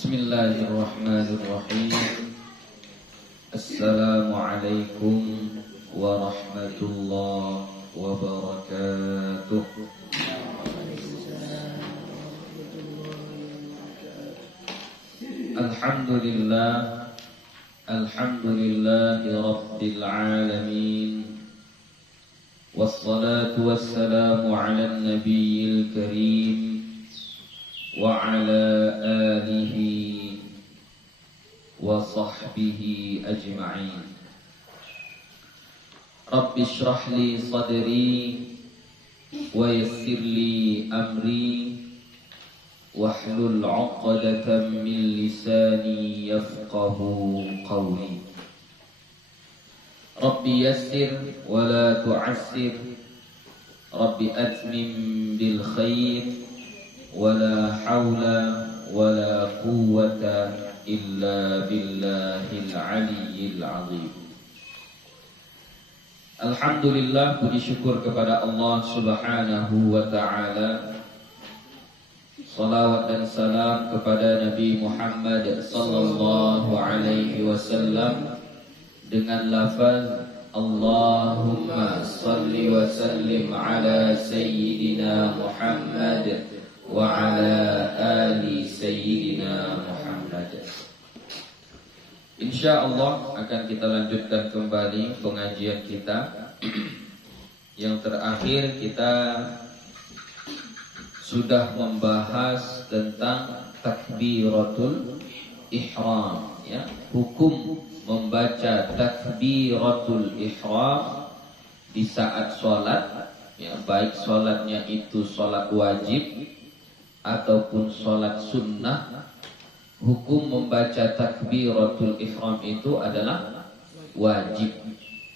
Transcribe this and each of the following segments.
Bismillahirrahmanirrahim. Assalamualaikum warahmatullahi wabarakatuh. Alhamdulillah, alhamdulillahi rabbil alamin. Wassalatu wassalamu ala nabiyil karim wa ala alihi wa sahbihi ajma'in. Rabbi shrah li sadri wa yassir li amri wahlul 'uqdatam min lisani yafqahu qawli. Rabbi yassir wa la tu'assir, Rabbi atmim bil khair, wala hawla wala quwwata illa billahil aliyyil azim. Alhamdulillah, puji syukur kepada Allah Subhanahu wa ta'ala. Salawat dan salam kepada Nabi Muhammad sallallahu alaihi wasallam dengan lafaz Allahumma salli wa sallim ala sayyidina Muhammad wa ala ali sayyidina Muhammad. Insyaallah akan kita lanjutkan kembali pengajian kita. Yang terakhir kita sudah membahas tentang takbiratul ihram, ya, hukum membaca takbiratul ihram di saat sholat, ya, baik sholatnya itu sholat wajib ataupun sholat sunnah. Hukum membaca takbiratul ihram itu adalah wajib,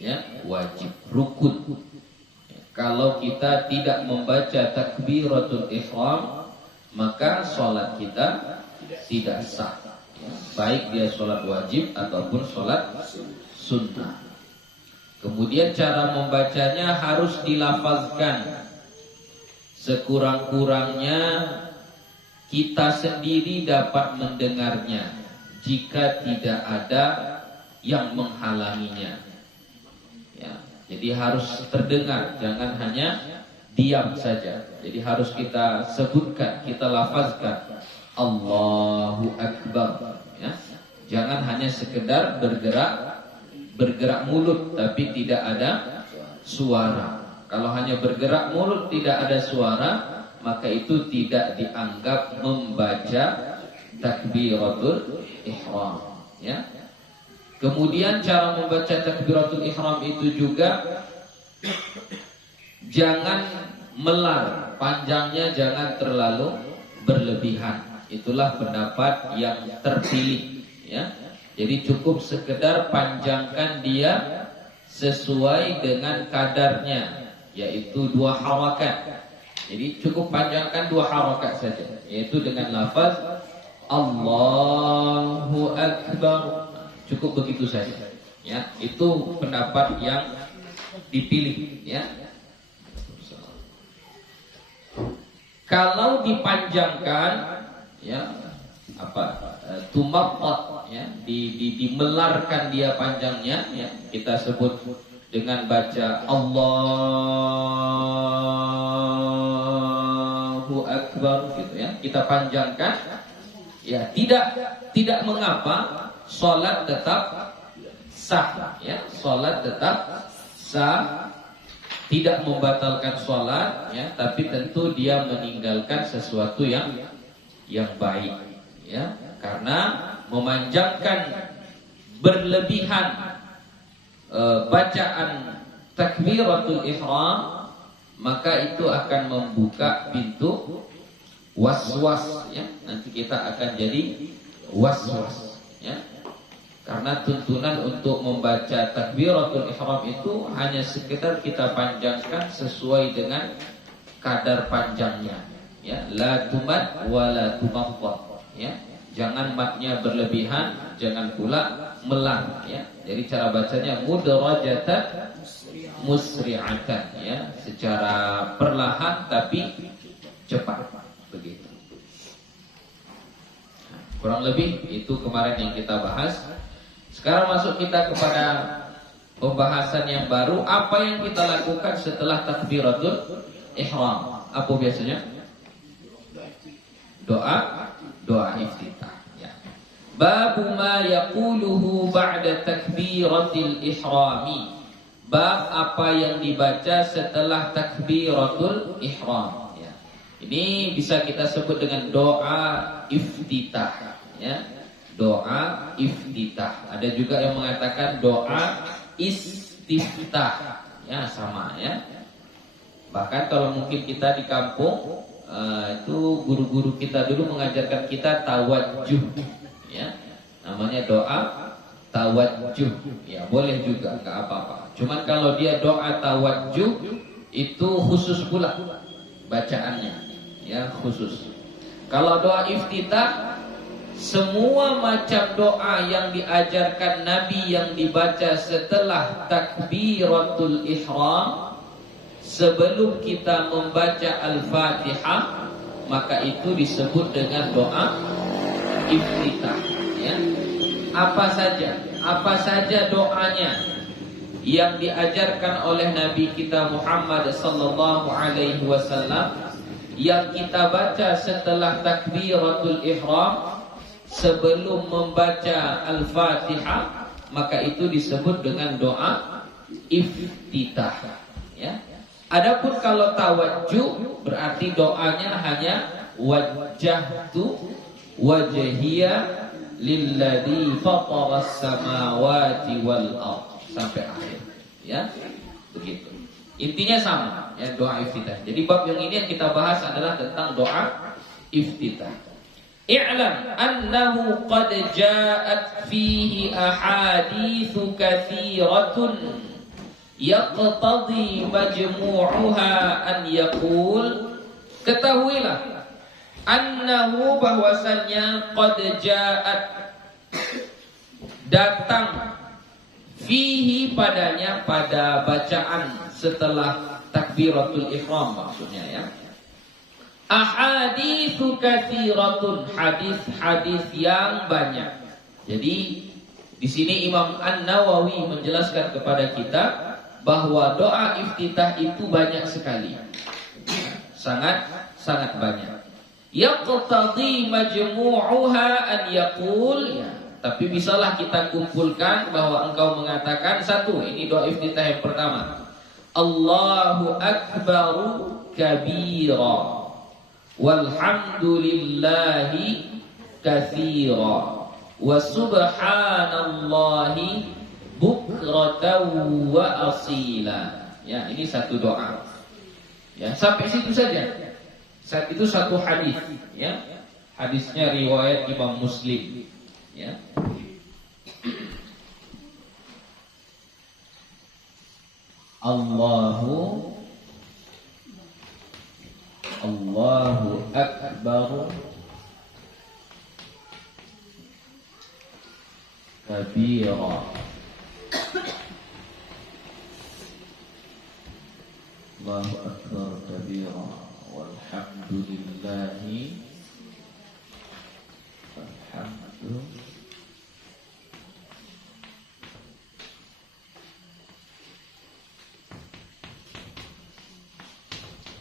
ya, wajib, rukun. Kalau kita tidak membaca takbiratul ihram, maka sholat kita tidak sah, ya, baik dia sholat wajib ataupun sholat sunnah. Kemudian cara membacanya harus dilafazkan. Sekurang-kurangnya kita sendiri dapat mendengarnya jika tidak ada yang menghalanginya, ya, jadi harus terdengar, jangan hanya diam saja. Jadi harus kita sebutkan, kita lafazkan Allahu Akbar, ya. Jangan hanya sekedar bergerak mulut tapi tidak ada suara. Kalau hanya bergerak mulut tidak ada suara, maka itu tidak dianggap membaca takbiratul ihram, ya. Kemudian cara membaca takbiratul ihram itu juga jangan melar, panjangnya jangan terlalu berlebihan. Itulah pendapat yang terpilih, ya. Jadi cukup sekedar panjangkan dia sesuai dengan kadarnya, yaitu 2 harakat. Jadi cukup panjangkan 2 harakat saja, yaitu dengan lafaz Allahu Akbar. Cukup begitu saja, ya. Itu pendapat yang dipilih, ya. Kalau dipanjangkan, ya, tumaqqat, ya, dimelarkan dia panjangnya, ya, kita sebut dengan baca Allahu Akbar, gitu, ya. Kita panjangkan, ya, tidak mengapa, salat tetap sah, ya. Salat tetap sah, tidak membatalkan salat, ya, tapi tentu dia meninggalkan sesuatu yang baik, ya. Karena memanjangkan berlebihan bacaan takbiratul ihram, maka itu akan membuka pintu was-was, ya. Nanti kita akan jadi was-was, ya. Karena tuntunan untuk membaca takbiratul ihram itu hanya sekedar kita panjangkan sesuai dengan kadar panjangnya, ya. La tumat wa la tumaqqat, ya. Jangan matnya berlebihan, jangan pula melar, ya. Jadi cara bacanya mudrajatan musri'atan, ya, secara perlahan tapi cepat, begitu. Kurang lebih itu kemarin yang kita bahas. Sekarang masuk kita kepada pembahasan yang baru. Apa yang kita lakukan setelah takbiratul ihram? Apa biasanya? Doa iftitah. Ya. Babu ma yaquluhu ba'da takbiratil ihrami. Bab apa yang dibaca setelah takbiratul ihram. Ya. Ini bisa kita sebut dengan doa iftitah. Ya. Doa iftitah. Ada juga yang mengatakan doa istiftah. Ya, sama ya. Bahkan kalau mungkin kita di kampung, itu guru-guru kita dulu mengajarkan kita tawajjuh. Ya. Namanya doa tawajjuh. Ya, boleh juga, enggak apa-apa. Cuman kalau dia doa tawajjuh itu khusus pula bacaannya, ya khusus. Kalau doa iftitah, semua macam doa yang diajarkan Nabi yang dibaca setelah takbiratul ihram, sebelum kita membaca Al-Fatihah, maka itu disebut dengan doa iftitah. Ya. Apa saja doanya yang diajarkan oleh Nabi kita Muhammad sallallahu alaihi wasallam yang kita baca setelah takbiratul ihram sebelum membaca Al-Fatihah, maka itu disebut dengan doa iftitah. Ya. Adapun kalau tawajjuh berarti doanya hanya wajjahtu wajhiya lilladzi fataras samawati wal ardh sampai akhir, ya begitu. Intinya sama, ya doa iftitah. Jadi bab yang ini yang kita bahas adalah tentang doa iftitah. I'lam annahu qad ja'at fihi ahaditsu katsiratun yaqtadi majmu'uha an yaqul. Ketahuilah annahu bahwasannya qad ja'at datang fihi padanya, pada bacaan setelah takbiratul ihram maksudnya ya, ahaditsu katsiratun, hadis-hadis yang banyak. Jadi di sini Imam An-Nawawi menjelaskan kepada kita bahwa doa iftitah itu banyak sekali, sangat banyak. Yaqtadi majmu'uha an yaqul, ya. Tapi bisalah kita kumpulkan bahwa engkau mengatakan satu, ini doa iftitah yang pertama, Allahu akbaru kabira walhamdulillahi katsira wa subhanallahi bukratan wa asila. Ya, ini satu doa. Ya, sampai situ saja. Saat itu satu hadis, ya. Hadisnya riwayat Imam Muslim. Ya. Allahu akbar kabira Allahu akbar kabira walhamdulillahi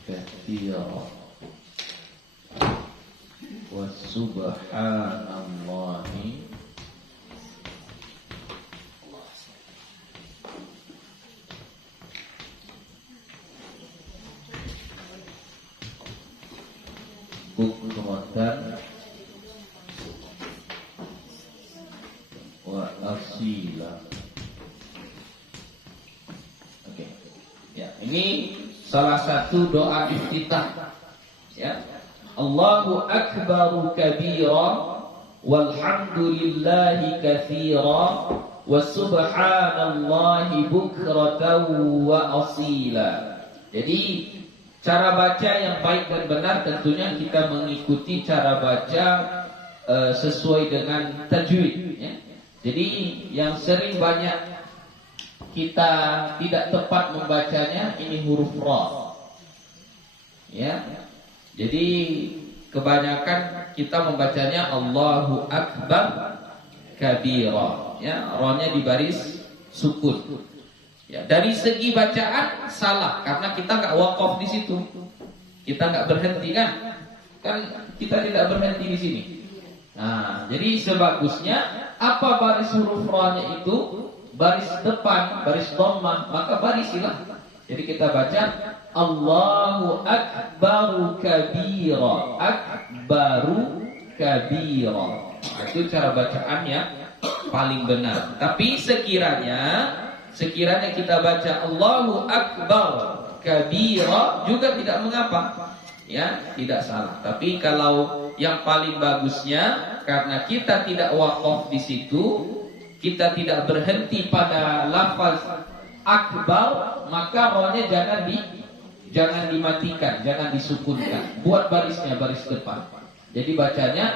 katsira wa subhanallahi bukratan wa asila. Oke. Ya, ini salah satu doa iftitah. Ya. Allahu akbaru kabira walhamdulillahi katsira wa subhanallahi bukratan wa asila. Jadi cara baca yang baik dan benar tentunya kita mengikuti cara baca sesuai dengan tajwid, ya. Jadi yang sering banyak kita tidak tepat membacanya ini huruf ra. Ya. Jadi kebanyakan kita membacanya Allahu Akbar kabira, ya, rohnya di baris sukun. Ya, dari segi bacaan salah karena kita nggak wakaf di situ, kita nggak berhenti kan kita tidak berhenti di sini. Nah, jadi sebagusnya apa baris huruf rohnya itu baris depan, baris dhammah, maka barisilah. Jadi kita baca Allahu Akbaru kabira, Akbaru kabira. Itu cara bacaannya paling benar. Tapi sekiranya kita baca Allahu Akbar kabira juga tidak mengapa, ya, tidak salah. Tapi kalau yang paling bagusnya karena kita tidak wakaf di situ, kita tidak berhenti pada lafaz akbar, maka rohnya jangan dimatikan, jangan disukunkan. Buat barisnya baris depan. Jadi bacanya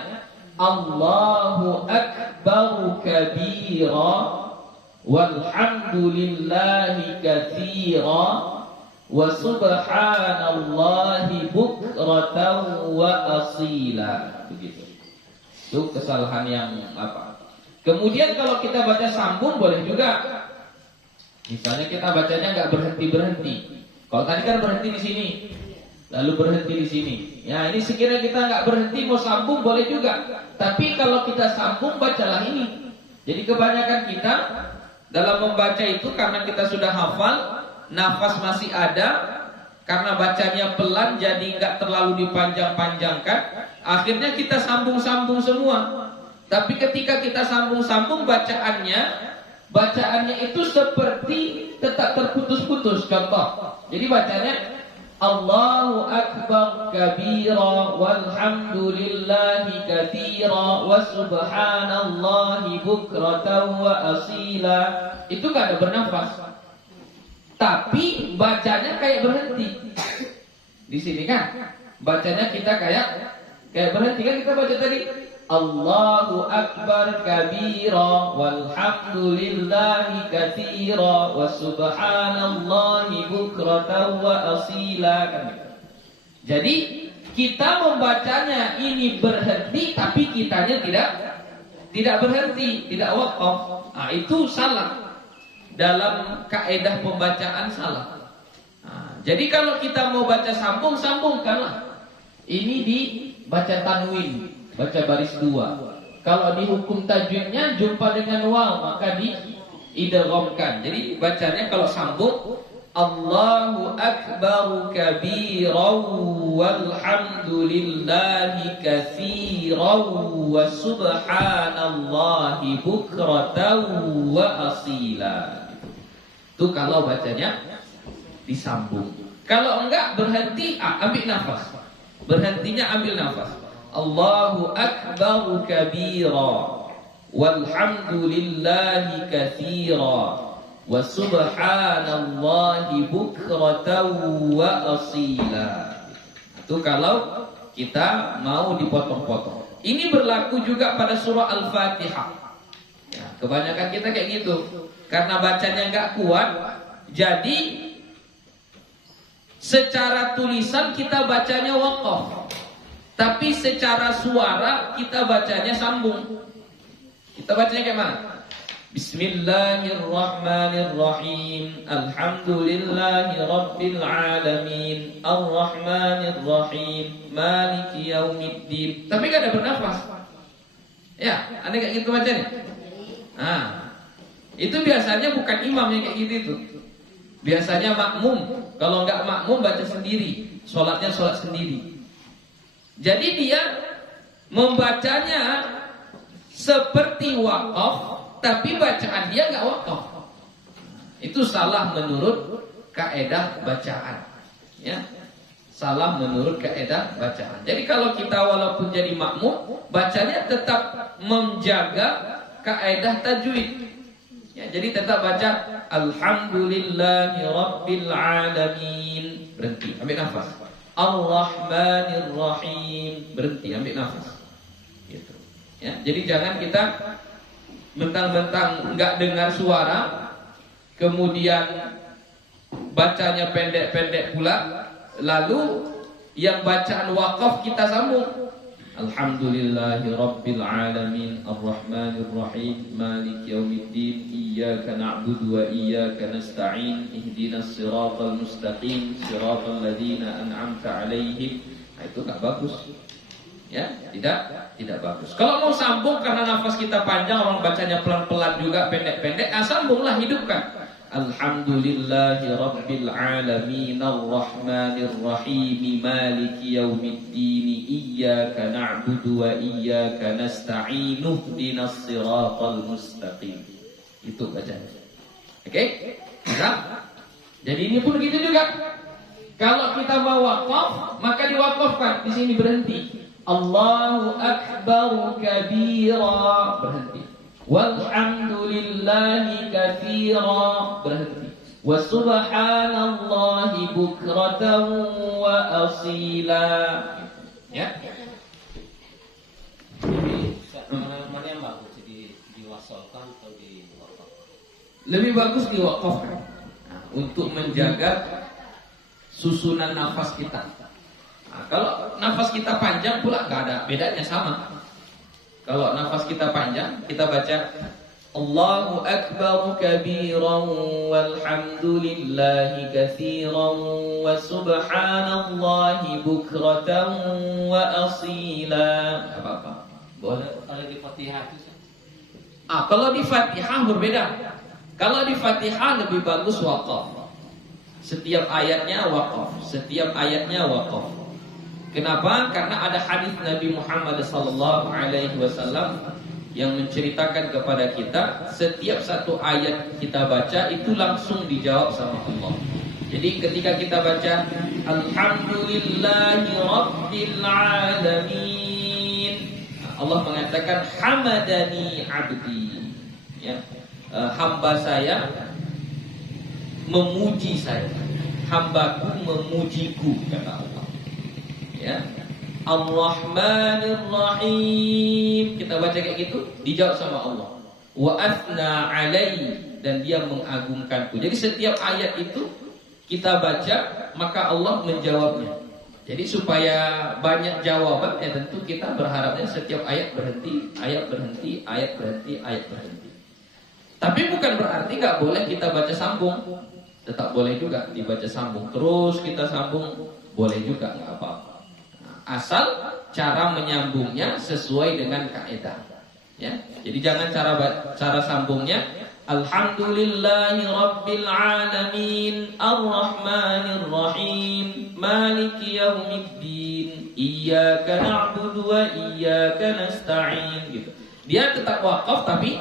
Allahu Akbar kabira walhamdulillahi katsira wa subhanallahi bukratan wa asila. Begitu. Itu kesalahan yang apa? Kemudian kalau kita baca sambung boleh juga. Misalnya kita bacanya nggak berhenti. Kalau tadi kan berhenti di sini, lalu berhenti di sini. Ya, ini sekiranya kita nggak berhenti mau sambung boleh juga. Tapi kalau kita sambung bacalah ini. Jadi kebanyakan kita dalam membaca itu karena kita sudah hafal, nafas masih ada, karena bacanya pelan jadi nggak terlalu dipanjang-panjangkan. Akhirnya kita sambung-sambung semua. Tapi ketika kita sambung-sambung bacaannya itu seperti tetap terputus-putus. Contoh, jadi bacanya Allahu Akbar kabira walhamdulillahi katsira wa subhanallahi bukratan wa asila. Itu gak ada bernafas, tapi bacanya kayak berhenti. Di sini kan bacanya kita kayak berhenti kan, kita baca tadi Allahu Akbar kabira walhamdulillahi katsira wa subhanallahi bukratan wa asila kan. Jadi kita membacanya ini berhenti tapi kitanya tidak berhenti, tidak wakaf. Nah, itu salah. Dalam kaidah pembacaan salah. Nah, jadi kalau kita mau baca sambungkanlah. Ini dibaca tanwin, baca baris 2. Kalau di hukum tajwidnya jumpa dengan waw maka diidghamkan. Jadi bacanya kalau sambung Allahu Akbar kabiran walhamdulillahi katsiran wa subhanallahi bukratan wa asila. Itu kalau bacanya disambung. Kalau enggak berhenti, ambil nafas. Berhentinya ambil nafas. Allahu Akbar kabira walhamdulillahi katsira wa subhanallahi bukratan wa asila. Itu kalau kita mau dipotong-potong. Ini berlaku juga pada surah Al-Fatihah. Ya, kebanyakan kita kayak gitu. Karena bacanya nggak kuat, jadi secara tulisan kita bacanya waqaf, tapi secara suara kita bacanya sambung. Kita bacanya kayak mana? Bismillahirrahmanirrahim. Alhamdulillahi rabbil alamin. Arrahmanirrahim. Maliki yaumiddin. Tapi gak ada bernafas. Ya, ada kayak gitu bacanya. Nah, itu biasanya bukan imam yang kayak gitu itu. Biasanya makmum. Kalau nggak makmum baca sendiri, sholatnya sholat sendiri. Jadi dia membacanya seperti wakaf, tapi bacaan dia nggak wakaf. Itu salah menurut kaedah bacaan. Ya, salah menurut kaedah bacaan. Jadi kalau kita walaupun jadi makmum, bacanya tetap menjaga kaedah tajwid. Ya, jadi tetap baca Alhamdulillahi Rabbil Alamin. Berhenti, ambil nafas. Ar-Rahmanir-Rahim. Berhenti, ambil nafas. Gitu. Ya, jadi jangan kita mentang-mentang nggak dengar suara, kemudian bacanya pendek-pendek pula, lalu Yang bacaan wakaf kita sambung. Alhamdulillahi Rabbil Alamin Ar-Rahmanir Rahim Malik Yawmiddin Iyyaka na'budu wa iyyaka nasta'in Ihdinas siratal mustaqim Siratal ladzina an'amta 'alaihim. Nah, itu enggak bagus. Ya, tidak bagus. Kalau mau sambung karena nafas kita panjang, orang bacanya pelan-pelan juga, pendek-pendek, sambunglah, hidupkan. Alhamdulillahi Rabbil Alamin Ar-Rahmanir Rahim Maliki Yawmiddin Iyyaka na'budu wa iyyaka nasta'in Ihdinas siratal mustaqim. Itu bacanya. Oke? Nah, jadi ini pun begitu juga. Kalau kita mau wakaf, maka diwakafkan. Di sini berhenti. Allahu Akbar kabira, berhenti. Walhamdulillahi katsira, berhenti. Wa subhanallahi bukratan wa asila. Ya. Mana yang bagus, diwasolkan atau diwakafkan? Lebih bagus diwakafkan. Nah, untuk menjaga susunan nafas kita. Nah, kalau nafas kita panjang pula nggak ada bedanya, sama. Kalau nafas kita panjang, kita baca Allahu Akbar kabiran walhamdulillahi katsiran wa subhanallahi bukratan wa asila. Gak apa-apa. Boleh. Kalau di Fatihah itu. Kalau di Fatihah berbeda. Kalau di Fatihah lebih bagus waqaf. Setiap ayatnya waqaf. Setiap ayatnya waqaf. Kenapa? Karena ada hadis Nabi Muhammad SAW yang menceritakan kepada kita setiap satu ayat kita baca itu langsung dijawab sama Allah. Jadi ketika kita baca Alhamdulillahi Rabbil Alamin, Allah mengatakan hamadani abdi, ya, hamba saya memuji saya, hambaku memujiku, kata Allah. Ya, Ar-Rahmanir Rahim, kita baca kayak gitu, dijawab sama Allah. Wa athna alai, dan dia mengagungkanku. Jadi setiap ayat itu kita baca, maka Allah menjawabnya. Jadi supaya banyak jawaban, ya tentu kita berharapnya setiap ayat berhenti, ayat berhenti, ayat berhenti, ayat berhenti. Tapi bukan berarti nggak boleh kita baca sambung. Tetap boleh juga dibaca sambung. Terus kita sambung, boleh juga, nggak apa-apa. Asal cara menyambungnya sesuai dengan kaidah. Ya, jadi jangan cara sambungnya Alhamdulillahi Rabbil Alamin Ar-Rahmanir Rahim Maliki Yawmiddin Iyyaka na'budu wa iyyaka nasta'in gitu. Dia tetap wakaf tapi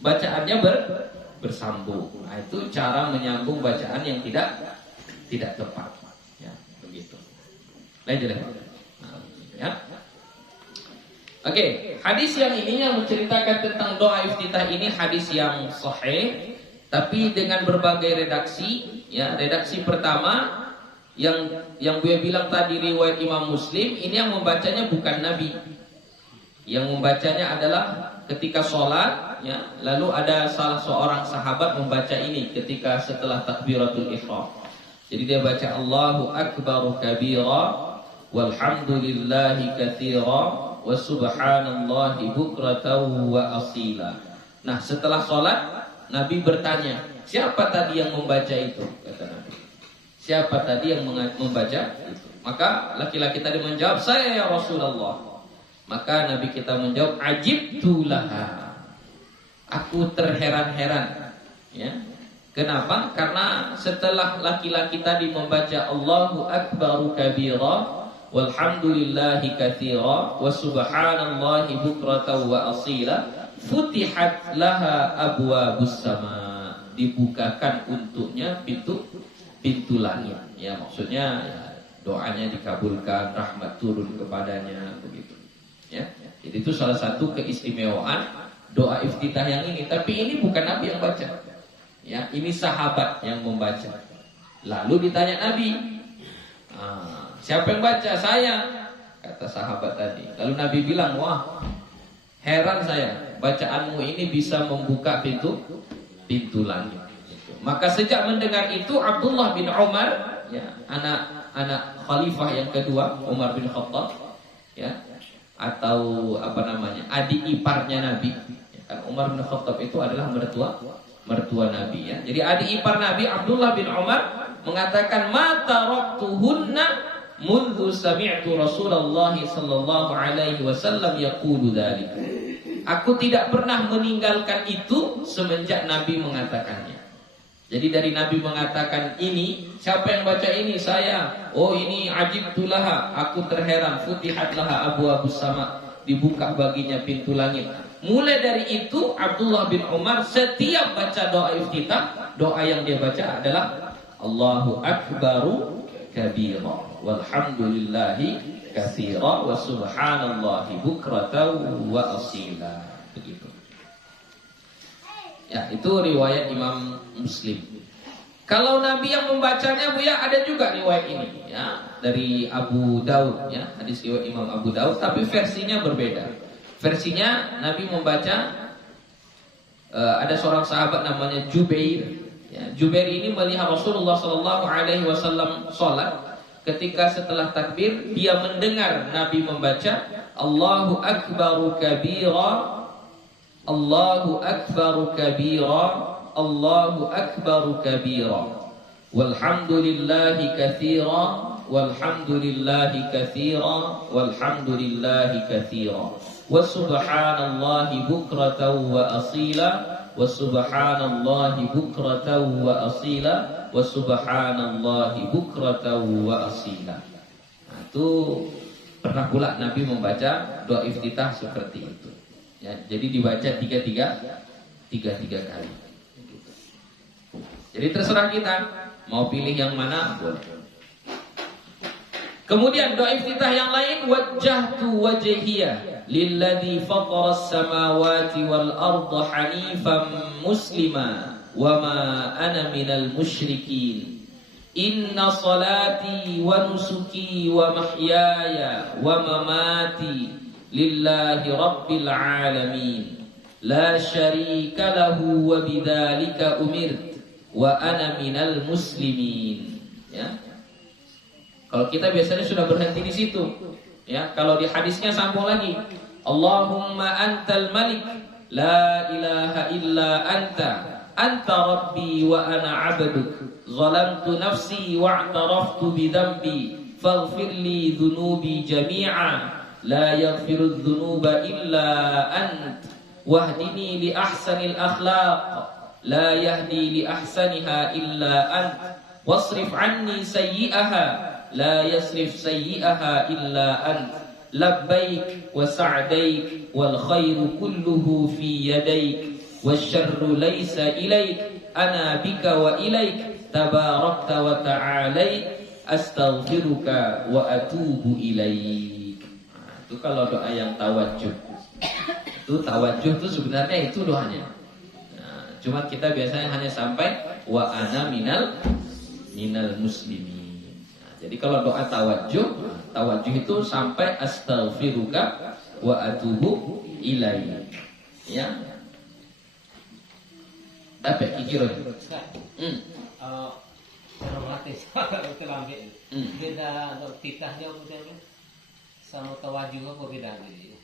bacaannya bersambung. Nah, itu cara menyambung bacaan yang tidak tepat. Ya, begitu. Lanjut. Ya. Oke, hadis yang ini yang menceritakan tentang doa iftitah ini hadis yang sahih, tapi dengan berbagai redaksi. Ya, redaksi pertama yang gue bilang tadi riwayat Imam Muslim, ini yang membacanya bukan Nabi. Yang membacanya adalah ketika sholat, ya, lalu ada salah seorang sahabat membaca ini ketika setelah takbiratul ihram. Jadi dia baca Allahu Akbar kabira walhamdulillahi katsira wa subhanallahi bukratan wa asila. Nah, setelah sholat Nabi bertanya, siapa tadi yang membaca itu? Kata Nabi, siapa tadi yang membaca itu? Maka laki-laki tadi menjawab, saya ya Rasulullah. Maka Nabi kita menjawab, ajibtu laha, aku terheran-heran. Ya, kenapa? Karena setelah laki-laki tadi membaca Allahu Akbaru kabira walhamdulillahi katsira wa subhanallahi bukratan wa asila, futihat laha abwabus sama, dibukakan untuknya pintu langit. Ya, maksudnya ya, doanya dikabulkan, rahmat turun kepadanya, begitu. Ya, jadi itu salah satu keistimewaan doa iftitah yang ini. Tapi ini bukan Nabi yang baca. Ya, ini sahabat yang membaca. Lalu ditanya Nabi, siapa yang baca? Saya, kata sahabat tadi. Lalu Nabi bilang, wah, heran saya, bacaanmu ini bisa membuka pintu langit. Maka sejak mendengar itu Abdullah bin Umar, ya, anak anak khalifah yang kedua, Umar bin Khattab, ya, atau apa namanya, adik iparnya Nabi. Ya, kan Umar bin Khattab itu adalah mertua Nabi, ya. Jadi adik ipar Nabi Abdullah bin Umar mengatakan, "Ma taraktuhunna mundu sami'tu Rasulullah sallallahu alaihi wasallam yaqulu dzalik." Aku tidak pernah meninggalkan itu semenjak Nabi mengatakannya. Jadi dari Nabi mengatakan ini, siapa yang baca ini? Saya. Oh, ini ajibtulaha, aku terheran. Futihat laha abwaabus sama, dibuka baginya pintu langit. Mulai dari itu Abdullah bin Umar setiap baca doa iftitah, doa yang dia baca adalah Allahu akbaru kabira walhamdulillahi katsira wa subhanallahi bukratan wa asila. Begitu. Ya, itu riwayat Imam Muslim. Kalau Nabi yang membacanya, Bu, ya, ada juga riwayat ini, ya, dari Abu Daud, ya, hadis riwayat Imam Abu Daud, tapi versinya berbeda. Versinya Nabi membaca, ada seorang sahabat namanya Jubair. Ya, Jubair ini melihat Rasulullah Sallallahu Alaihi Wasallam sholat. Ketika setelah takbir, dia mendengar Nabi membaca Allahu akbaru kabira, Allahu akbaru kabira, Allahu akbaru kabira, walhamdulillahi katsira, walhamdulillahi katsira, walhamdulillahi katsira, wa subhanallahi bukratan wa asila, wa subhanallahi bukratan wa asila, wa subhanallahi bukratan wa asila. Nah, itu pernah pula Nabi membaca doa iftitah seperti itu. Ya, jadi dibaca tiga kali. Jadi terserah kita mau pilih yang mana, boleh. Kemudian doa iftitah yang lain, wajjahtu wajhiya lilladzi fatara as-samawati wal arda hanifan muslima wa ma ana minal musyrikin. Inna salati wa nusuki wa mahyaya wa mamati lillahi rabbil alamin. La syarika lahu wa bidzalika umirt wa ana minal muslimin. Ya. Kalau kita biasanya sudah berhenti di situ. Ya, kalau di hadisnya sambung lagi. Allahumma antal malik, la ilaha illa anta, anta rabbi wa ana 'abduk, zalamtu nafsi wa'taraftu bi dhanbi, faghfir li dhunubi jami'a, la yaghfiru dhunuba illa ant, wahdini li ahsanil akhlaq, la yahdi li ahsaniha illa ant, wasrif anni sayyi'aha, la yasrif sayyi'aha illa ant, labbaik wa sa'daik wal khairu kulluhu fi yadaik wasyarru laysa ilaik ana bika wa ilaik tabarakta wa ta'alaik astaghfiruka wa atubu ilaik. Nah, itu kalau doa yang tawajjuh. Itu tawajjuh itu sebenarnya itu doanya. Nah, cuma kita biasanya hanya sampai wa ana minal muslimin. Jadi kalau doa tawajjuh itu sampai astaghfiruka wa atubu ilaih. Ya. Apa kira? Kalau mati itu lambe. Beda iftitah jauh betul sama tawajuh apa beda gitu.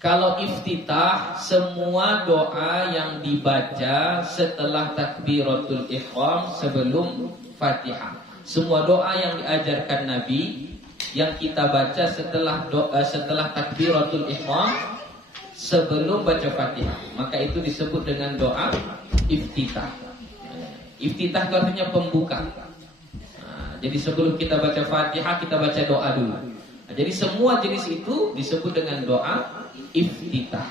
Kalau iftitah, semua doa yang dibaca setelah takbiratul ihram sebelum Fatihah. Semua doa yang diajarkan Nabi yang kita baca setelah takbiratul ihram sebelum baca Fatihah, maka itu disebut dengan doa iftitah. Iftitah itu artinya pembuka. Nah, jadi sebelum kita baca Fatihah, kita baca doa dulu. Nah, jadi semua jenis itu disebut dengan doa iftitah.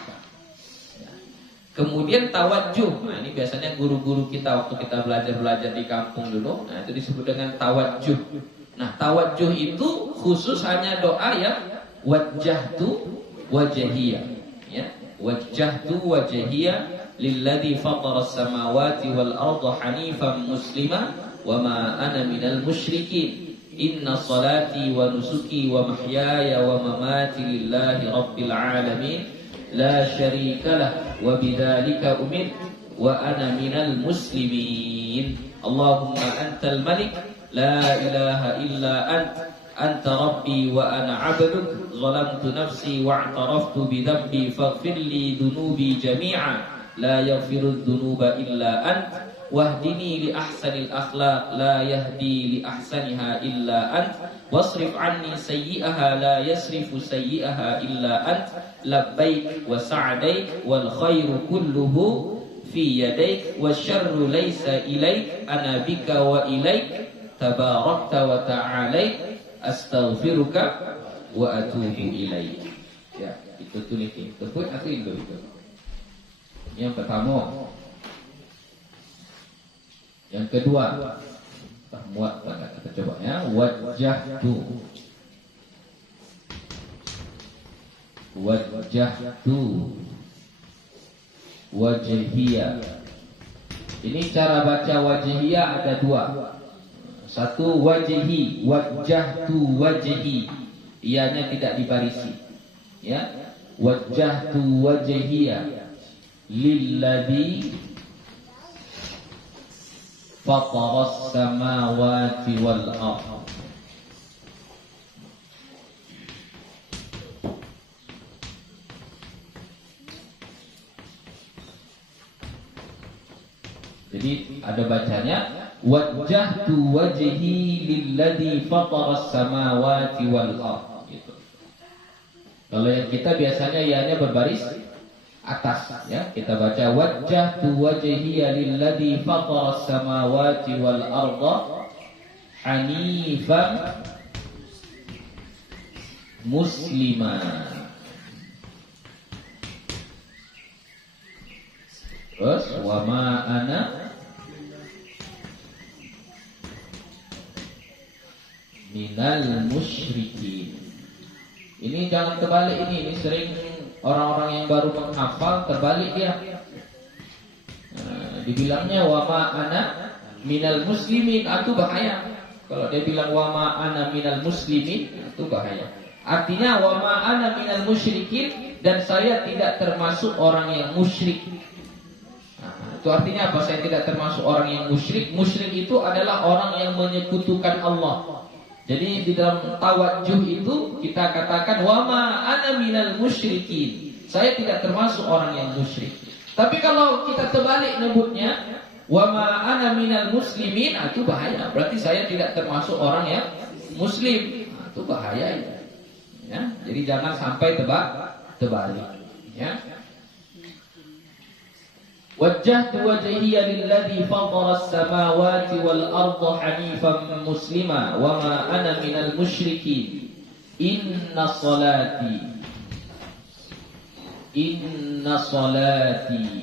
Kemudian tawajjuh. Nah, ini biasanya guru-guru kita waktu kita belajar di kampung dulu. Nah, itu disebut dengan tawajjuh. Nah, tawajjuh itu khusus hanya doa yang wajjahtu wajhiyya. Ya, wajjahtu wajhiyya lilladzi fatara as-samawati wal arda hanifan muslima wa ma ana minal musyrikin. Inna salati wa nusuki wa mahyaya wa mamati lillahi rabbil alamin. La syarika lah wa bidzalika umirt wa ana minal muslimin. Allahumma antal malik, la ilaha illa anta rabbi wa ana 'abduk zalamtu nafsi wa'taraftu bi dhanbi faghfir li dhunubi jami'a la yaghfiru dhunuba illa anta wahdini li ahsanil akhlaq la yahdi li ahsaniha illa ant wasrif anni sayyi'aha la yasrifu sayyi'aha illa ant labbaik wa sa'daik wal khairu kulluhu fi yadaik wasyarru laysa ilaik ana bika wa ilaik tabarakta wa ta'alaik astaghfiruka wa atubu ilaik. Ya, itu tulis itu pun aku itu. Yang pertama. Yang kedua, kita muat pada kita coba ya, wajjahtu wajhiya. Ini cara baca wajhiya ada dua. Satu wajhi, wajjahtu wajhi. Ianya tidak dibarisi. Ya. Wajjahtu wajhiya lilladzi fataras samawati wal ardh. Jadi ada bacanya wajjahtu wajhi lilladzi fataras samawati wal ardh gitu. Kalau yang kita biasanya ianya berbaris atas ya, kita baca wajjahtu wajhiya lilladzi fataras samawati wal ardha hanifan musliman. Terus wa ma ana minal musyrikin. Ini jangan terbalik ini sering orang-orang yang baru menghafal terbalik dia. Dibilangnya wa ma ana minal muslimin, itu bahaya. Kalau dia bilang wa ma ana minal muslimin, itu bahaya. Artinya wa ma ana minal musyrikin, dan saya tidak termasuk orang yang musyrik. Itu artinya apa? Saya tidak termasuk orang yang musyrik. Musyrik itu adalah orang yang menyekutukan Allah. Jadi di dalam tawajjuh itu kita katakan wa ma ana minal musyrikin. Saya tidak termasuk orang yang musyrik. Tapi kalau kita terbalik nyebutnya wa ma ana minal muslimin, itu bahaya. Berarti saya tidak termasuk orang yang muslim. Itu bahaya itu. Ya, jadi jangan sampai terbalik. Ya. Wajjahtu wajhiya lilladzi fataras samawati wal ardha hanifan muslima wa ma ana minal musyrikin. Inna salati,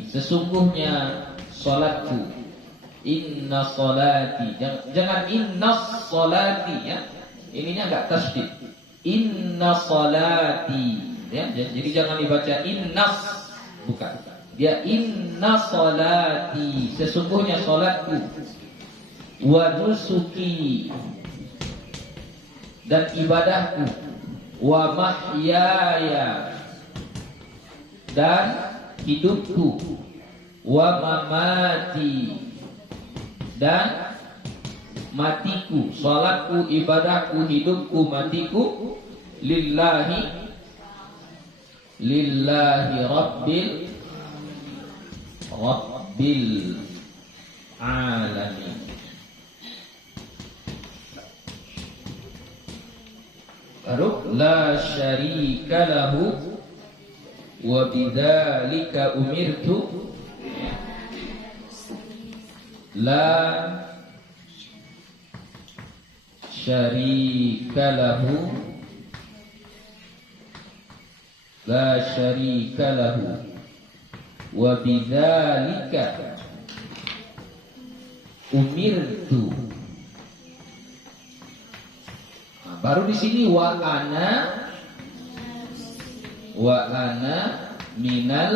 sesungguhnya salatku. Inna salati, jangan inna salati ya. Ininya enggak tasydid. Inna salati ya. Jadi jangan dibaca innas, bukan. Dia inna salati, sesungguhnya salatku, wa nusuki, dan ibadahku, wa mahyaya, dan hidupku, wa mamati, dan matiku. Salatku, ibadahku, hidupku, matiku lillahi rabbil alamin. Baru la syarika lahu wa bidzalika umirtu. La syarika lahu, la syarika lahu wa bidzalika umirtu. Baru di sini wa ana minal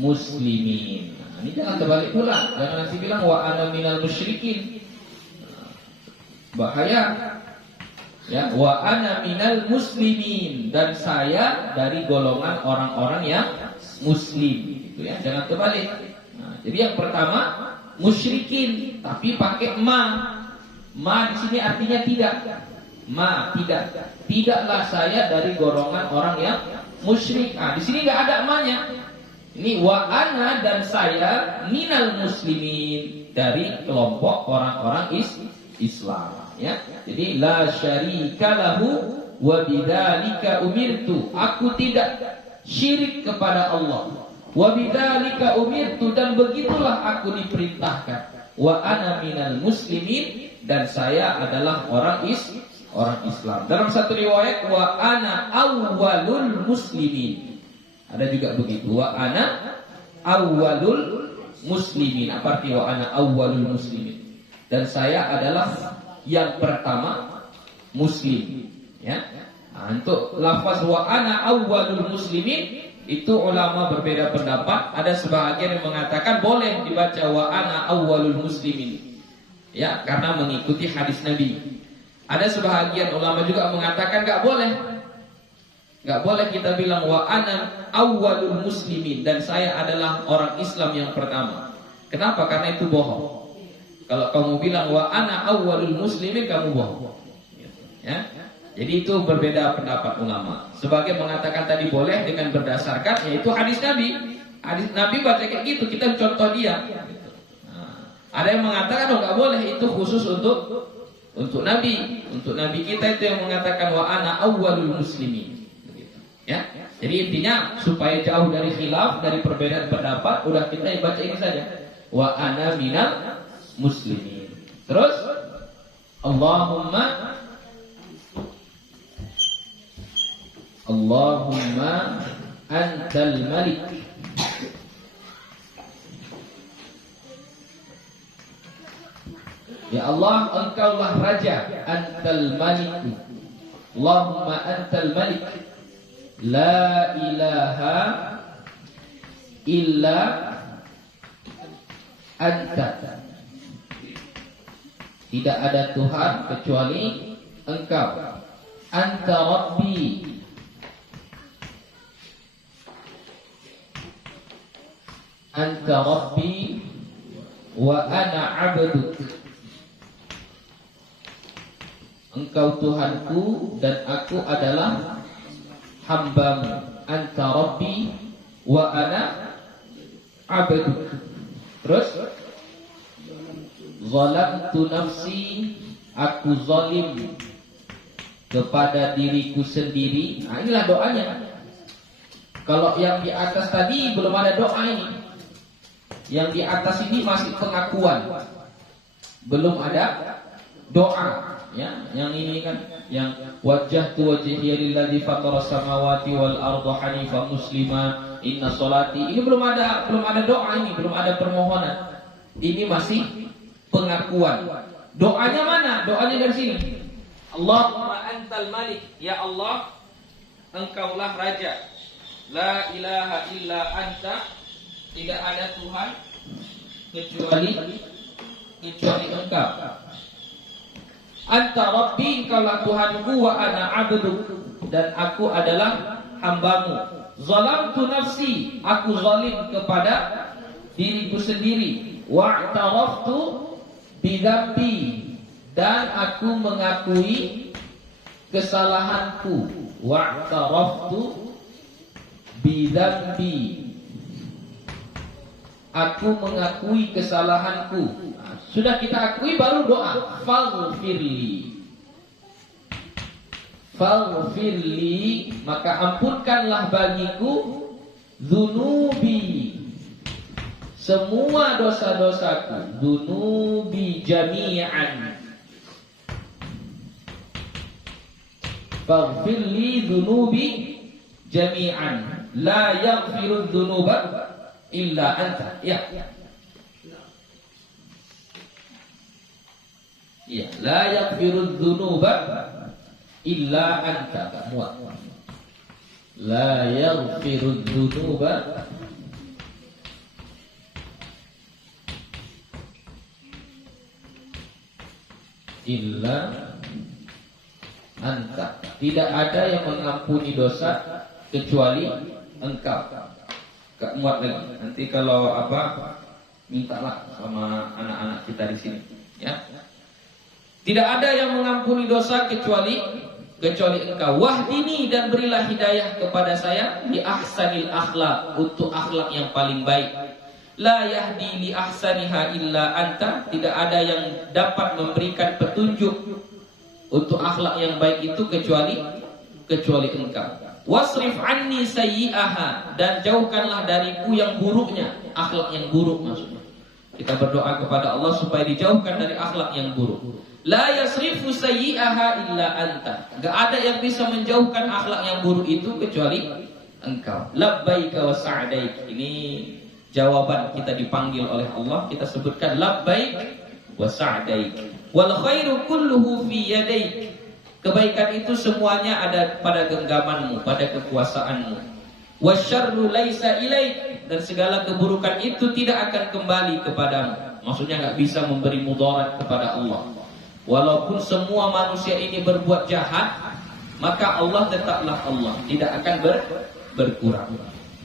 muslimin. Ini jangan terbalik pula. Jangan nanti bilang wa ana minal musyrikin. Bahaya. Ya, wa ana minal muslimin, dan saya dari golongan orang-orang yang muslim. Gitu ya, jangan terbalik. Nah, jadi yang pertama musyrikin tapi pakai ma. Ma di sini artinya tidak. Ma tidak. Tidaklah saya dari golongan orang yang musyrik. Di sini nggak ada ma-nya. Ini wa ana dan saya minal muslimin, dari kelompok orang-orang Islam. Ya. Jadi la syarika lahu wa bidzalika umirtu. Aku tidak syirik kepada Allah. Wa bidzalika umirtu, dan begitulah aku diperintahkan. Wa ana minal muslimin, dan saya adalah orang Islam. Dalam satu riwayat wa ana awwalul muslimin. Ada juga begitu, wa ana awwalul muslimin. Apa arti wa ana awwalul muslimin? Dan saya adalah yang pertama muslim. Ya. Untuk lafaz wa ana awwalul muslimin itu ulama berbeda pendapat. Ada sebahagian yang mengatakan boleh dibaca wa ana awwalul muslimin. Ya, karena mengikuti hadis Nabi. Ada sebahagian ulama juga mengatakan enggak boleh. Enggak boleh kita bilang wa ana awwalul muslimin, dan saya adalah orang Islam yang pertama. Kenapa? Karena itu bohong. Kalau kamu bilang wa ana awwalul muslimin, kamu bohong. Ya. Jadi itu berbeda pendapat ulama. Sebagian mengatakan tadi boleh dengan berdasarkan yaitu hadis Nabi. Hadis Nabi baca kayak gitu, kita contoh dia. Ada yang mengatakan enggak boleh, itu khusus untuk Nabi. Untuk Nabi kita itu yang mengatakan wa ana awwalul muslimin. Begitu. Ya. Jadi intinya supaya jauh dari khilaf, dari perbedaan pendapat, udah kita baca ini saja. Wa ana minal muslimin. Terus Allahumma antal malik. Ya Allah, engkaulah raja. Antal malik. Allahumma antal malik. La ilaha illa anta. Tidak ada Tuhan kecuali Engkau. Anta Rabbi. Anta Rabbi wa ana abduk. Engkau Tuhanku dan aku adalah hambamu. Anta Rabbi wa ana abduk. Terus zalamtu nafsi, aku zalim kepada diriku sendiri. Inilah doanya. Kalau yang di atas tadi belum ada doa ini. Yang di atas ini masih pengakuan, belum ada doa. Ya, yang ini kan yang wajjahtu wajhiya lilladzi fatharas samawati wal arda hanifan muslima inna sholati. Ini belum ada doa, ini belum ada permohonan. Ini masih pengakuan. Doanya mana? Doanya dari sini. Allahumma antal malik. Ya Allah, engkaulah raja. La ilaha illa anta. Tidak ada Tuhan kecuali Engkau. Anta Rabbi, engkaulah Tuhanku, wa ana abduk, dan aku adalah hambamu. Zalamtu nafsi, aku zalim kepada diriku sendiri. Wa'taraftu bidzambi, dan aku mengakui kesalahanku. Wa'taraftu bidzambi, aku mengakui kesalahanku. Sudah kita akui baru doa. Faghfirli, maka ampunkanlah bagiku dzunubi, semua dosa-dosaku. Dzunubi jami'an. Faghfirli dzunubi jami'an. La yaghfiru dzunuba illa anta. Ya. Ya, la yaghfiru dzunuba illa anta. Muat. La yaghfiru dzunuba illa anta. Tidak ada yang mengampuni dosa kecuali Engkau. Gak muat lagi. Nanti kalau mintalah sama anak-anak kita di sini, ya. Tidak ada yang mengampuni dosa kecuali engkau. Wahdini, dan berilah hidayah kepada saya li ahsanil akhlak, untuk akhlak yang paling baik. La yahdi li ahsaniha illa anta, tidak ada yang dapat memberikan petunjuk untuk akhlak yang baik itu kecuali engkau. Wasrif anni sayyi'aha, dan jauhkanlah dariku yang buruknya, akhlak yang buruk maksudnya. Kita berdoa kepada Allah supaya dijauhkan dari akhlak yang buruk. La yasrifu sayyi'aha illa anta, enggak ada yang bisa menjauhkan akhlak yang buruk itu kecuali engkau. Labbaika wa sa'daik, ini jawaban kita dipanggil oleh Allah, kita sebutkan labbaik wa sa'daik. Wal khairu kulluhu fi yadaik, kebaikan itu semuanya ada pada genggamanmu, pada kekuasaanmu. Wasyarru laisa ilaik, dan segala keburukan itu tidak akan kembali kepadamu. Maksudnya enggak bisa memberi mudarat kepada Allah. Walaupun semua manusia ini berbuat jahat, maka Allah tetaplah Allah, tidak akan berkurang.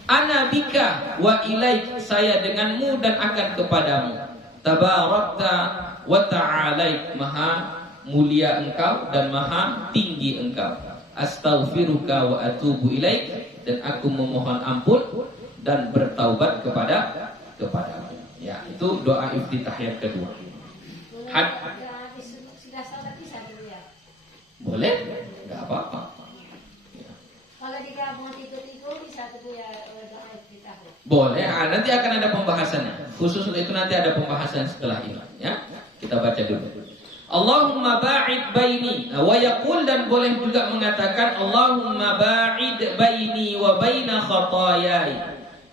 Ana bika wa ilaik, saya denganmu dan akan kepadamu. Tabarakta wa ta'alaik, maha mulia engkau dan maha tinggi engkau. Astaghfiruka wa atubu ilaik, dan aku memohon ampun dan bertaubat kepadamu. Ya, itu doa iftitah yang kedua. Boleh? Enggak apa-apa. Ya. Kalau digabung itu bisa tuh ya doa iftitah. Boleh. Nanti akan ada pembahasannya. Khusus untuk itu nanti ada pembahasan setelah ini, ya. Kita baca dulu. Allahumma ba'id baini wa yaqul, dan boleh juga mengatakan Allahumma ba'id baini wa baina khataayai.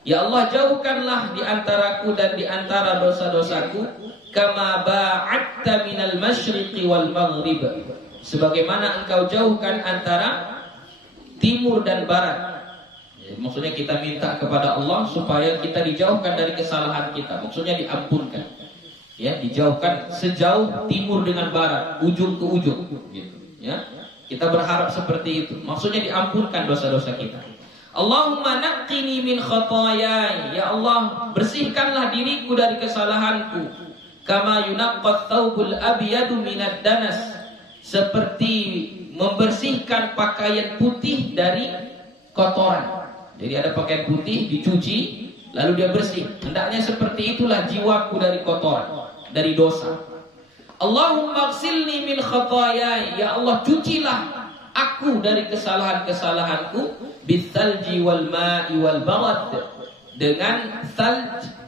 Ya Allah, jauhkanlah di antaraku dan di antara dosa-dosaku, kama ba'adta minal masyriqi wal maghrib, sebagaimana engkau jauhkan antara timur dan barat. Ya, maksudnya kita minta kepada Allah supaya kita dijauhkan dari kesalahan kita. Maksudnya diampunkan. Ya, dijauhkan sejauh timur dengan barat, ujung ke ujung gitu. Ya. Kita berharap seperti itu. Maksudnya diampunkan dosa-dosa kita. Allahumma naqqini min khataayai, ya Allah, bersihkanlah diriku dari kesalahanku. Kama yunaqqat thawbul abyadu minad danas, seperti membersihkan pakaian putih dari kotoran. Jadi ada pakaian putih dicuci lalu dia bersih. Hendaknya seperti itulah jiwaku dari kotoran, dari dosa. Allahumma ighsilni min khataayai, ya Allah, cucilah aku dari kesalahan-kesalahanku bithalji wal ma'i wal barad, dengan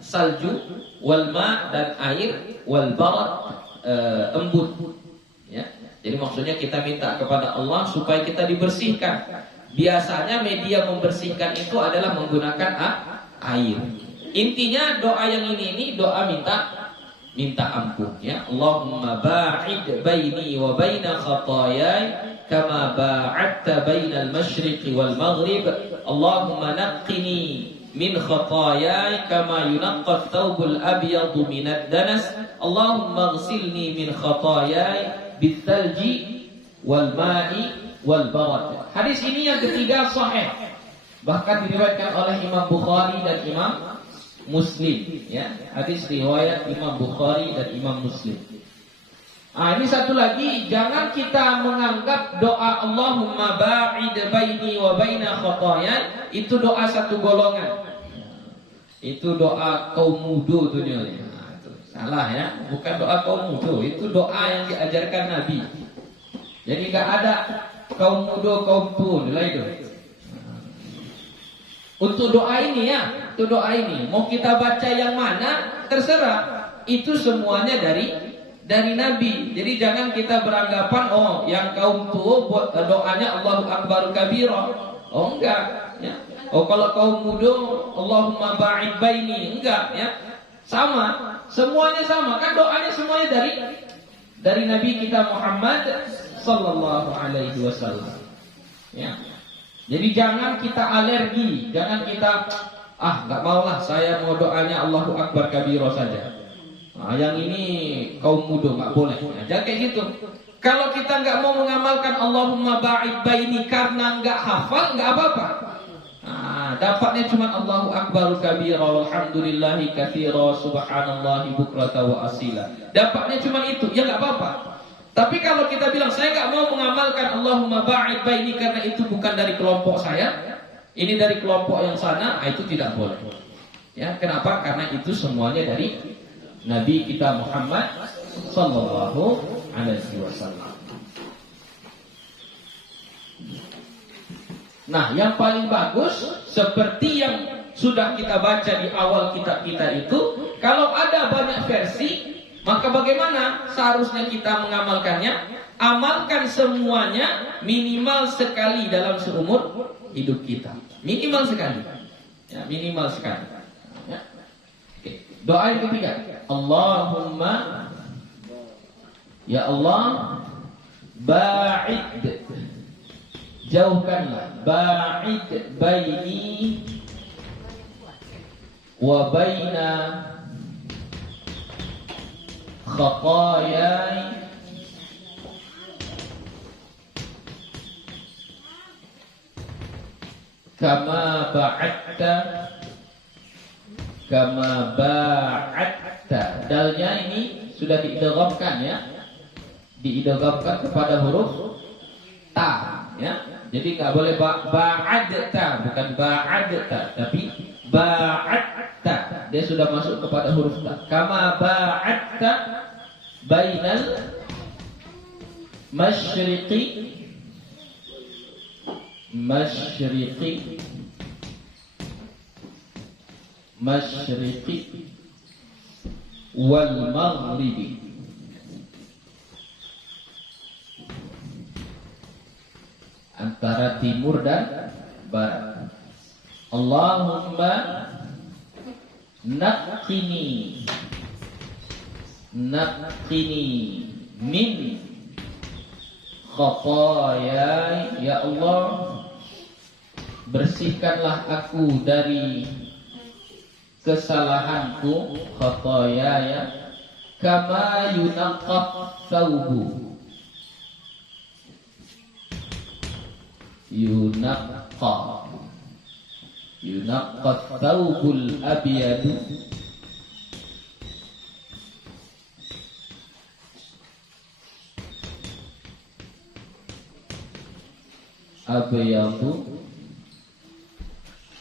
salju, wal ma' dan air, wal barad embun. Ya. Jadi maksudnya kita minta kepada Allah supaya kita dibersihkan. Biasanya media membersihkan itu adalah menggunakan air. Intinya doa yang ini doa minta ampun, ya. Allahumma ba'id baini wa baina khataayai kama ba'adta bainal masyriqi wal maghrib. Allahumma naqqini min khataayai kama yunaqqa thawbul abyadu minad danas. Allahumma ighsilni min khataayai bithalji wal ma'i wal barad. Hadis ini yang ketiga sahih, bahkan diriwayatkan oleh Imam Bukhari dan Imam Muslim, ya. Hadis riwayat Imam Bukhari dan Imam Muslim. Ini satu lagi, jangan kita menganggap doa Allahumma ba'id baini wa baina khataaya itu doa satu golongan. Itu doa kaum mudo tuh nya. Salah, ya, bukan doa kaum mudo, itu doa yang diajarkan Nabi. Jadi enggak ada kaum mudo, kaum tua, itu. Untuk doa ini, ya, untuk doa ini mau kita baca yang mana terserah. Itu semuanya dari Nabi. Jadi jangan kita beranggapan yang kaum tua buat doanya Allahu Akbar kabira. Enggak, ya. Kalau kaum muda Allahumma ba'id baini, enggak, ya. Sama, semuanya sama. Kan doanya semuanya dari Nabi kita Muhammad sallallahu alaihi wasallam. Ya. Jadi jangan kita alergi, jangan kita enggak maulah, saya mau doanya Allahu Akbar kabira saja. Yang ini kaum muda enggak boleh. Jangan kayak gitu. Kalau kita enggak mau mengamalkan Allahumma ba'id baini karena enggak hafal, enggak apa-apa. Dapatnya cuma Allahu Akbar kabira walhamdulillahi katsira subhanallahi bukrata wa asila. Dapatnya cuma itu, ya enggak apa-apa. Tapi kalau kita bilang saya nggak mau mengamalkan Allahumma ba'id baini karena itu bukan dari kelompok saya, ini dari kelompok yang sana, itu tidak boleh. Ya, kenapa? Karena itu semuanya dari Nabi kita Muhammad sallallahu alaihi wasallam. Nah, yang paling bagus seperti yang sudah kita baca di awal kitab kita itu, kalau ada banyak versi, maka bagaimana seharusnya kita mengamalkannya? Amalkan semuanya minimal sekali dalam seumur hidup kita. Minimal sekali. Ya, minimal sekali. Ya. Oke. Doa yang ketiga. Allahumma ya Allah ba'id, jauhkanlah, ba'id baini wa baina khatayai kama ba'adta. Dalnya ini sudah diidghamkan ya. Diidghamkan kepada huruf ta ya. Jadi enggak boleh ba'adta, bukan ba'adta, tapi ba'adta. Dia sudah masuk kepada huruf ta. Kama ba'adta bainal masyriqi wal maghribi. Antara timur dan barat. Allahumma naqqini min khatayai, ya Allah bersihkanlah aku dari kesalahanku, khatayaya, kama yunaqqat thawbu, yunaqqat thawbul abyadu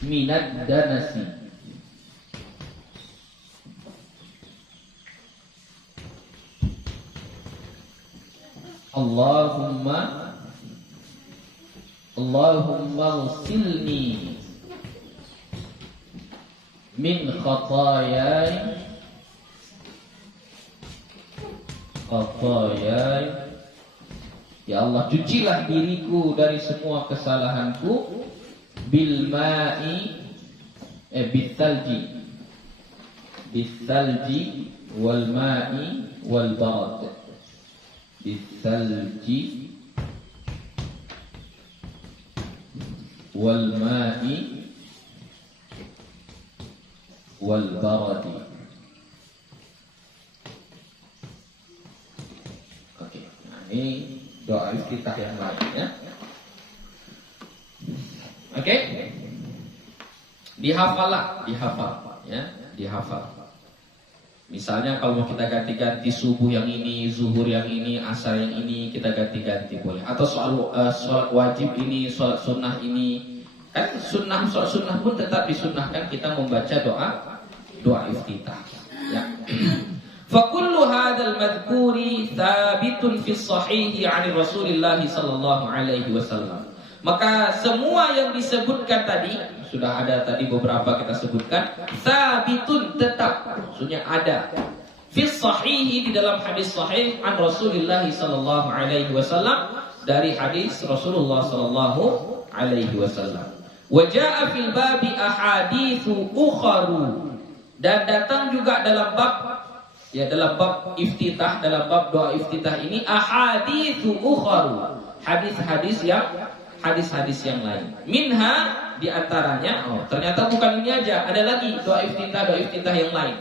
minad danasi. Allahumma ghsilni min khatayai ya Allah, cucilah diriku dari semua kesalahanku bil ma'i bisalji wal ma'i wal barad, bisalji wal ma'i wal barad. Oke, nah ini doa iftitah yang lain ya. Oke, dihafal ya, dihafal. Misalnya kalau kita ganti-ganti subuh yang ini, zuhur yang ini, asar yang ini, kita ganti-ganti boleh. Atau sholat wajib ini, sholat sunnah ini, kan sholat sunnah pun tetap disunnahkan kita membaca doa iftitah. Ya. Fakullu hadzal madhkuri thabitun fi shahihi 'ani Rasulillah sallallahu alaihi wasallam. Maka semua yang disebutkan tadi, sudah ada tadi beberapa kita sebutkan, thabitun tetap, maksudnya ada. Fi shahihi, di dalam hadis sahih, 'an Rasulillah sallallahu alaihi wasallam, dari hadis Rasulullah sallallahu alaihi wasallam. Wa jaa'a fil babi ahaditsu ukharu, dan datang juga dalam bab, ya dalam bab iftitah, dalam bab doa iftitah ini ahaditsu ukharu, hadis-hadis yang lain. Minha, di antaranya, ternyata bukan ini aja, ada lagi doa iftitah yang lain.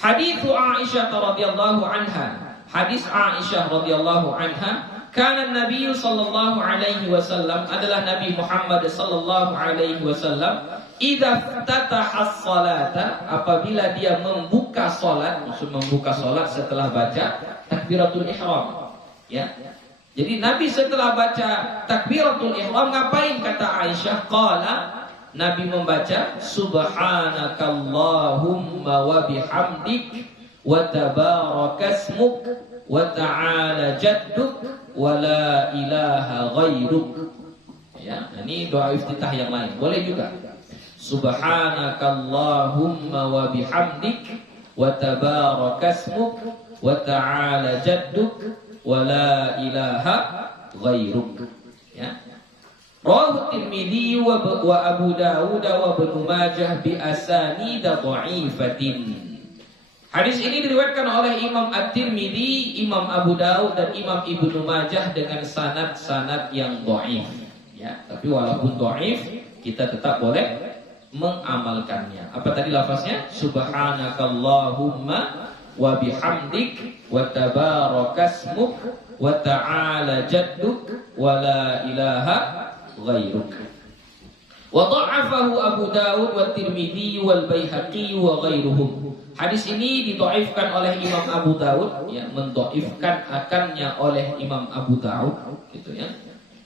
Hadits Aisyah radhiyallahu anha, hadis Aisyah radhiyallahu anha, kana Nabi sallallahu alaihi wasallam, adalah Nabi Muhammad sallallahu alaihi wasallam, idza ftataha as-salata, apabila dia membuka salat, maksud membuka salat setelah baca takbiratul ihram. Ya. Jadi Nabi setelah baca takbiratul ihram ngapain? Kata Aisyah, qala, Nabi membaca subhanakallahumma wa bihamdik wa tabarakasmuk wa ta'ala jadduk wa la ilaha ghairuk. Ya, ini doa iftitah yang lain. Boleh juga. Subhanakallahumma wa bihamdik wa tabarakasmuk wa ta'ala jadduk wa la ilaha ghairuk. Ya. Rawahu Tirmidzi wa Abu Dawud wa Ibnu Majah bi asanid dha'ifatin. Hadis ini diriwayatkan oleh Imam At-Tirmidzi, Imam Abu Dawud dan Imam Ibnu Majah dengan sanad-sanad yang dhaif. Ya, tapi walaupun dhaif, kita tetap boleh mengamalkannya. Apa tadi lafaznya? Subhanakallahumma wa bihamdik wa tabarakasmuk wa ta'ala jadduk wa la ilaha ghairuk. Wa dha'afahu Abu Dawud wa Tirmidzi wal Baihaqi wa ghairuhum. Hadis ini didhaifkan oleh Imam Abu Dawud, ya, mendhaifkan akannya oleh Imam Abu Dawud, gitu ya.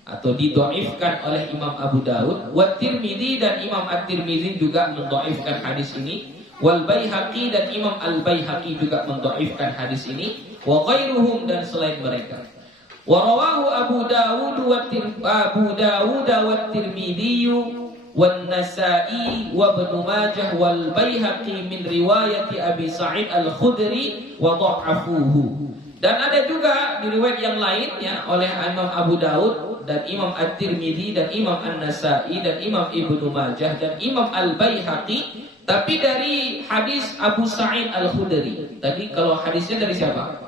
Atau didhaifkan oleh Imam Abu Dawud, wa Tirmidzi dan Imam At-Tirmidzi juga mendhaifkan hadis ini, wal Baihaqi dan Imam Al-Baihaqi juga mendhaifkan hadis ini, wa ghairuhum dan selain mereka. Wa rawahu Abu Dawud wa Tirmidzi wan Nasa'i wa Ibnu Majah wal Baihaqi min riwayati Abi Sa'id Al-Khudri wa dha'afuhu. Dan ada juga di riwayat yang lain, ya, oleh Imam Abu Dawud dan Imam At-Tirmidzi dan Imam An-Nasa'i dan Imam Ibnu Majah dan Imam Al-Baihaqi, tapi dari hadis Abu Sa'id Al-Khudri. Tadi kalau hadisnya dari siapa?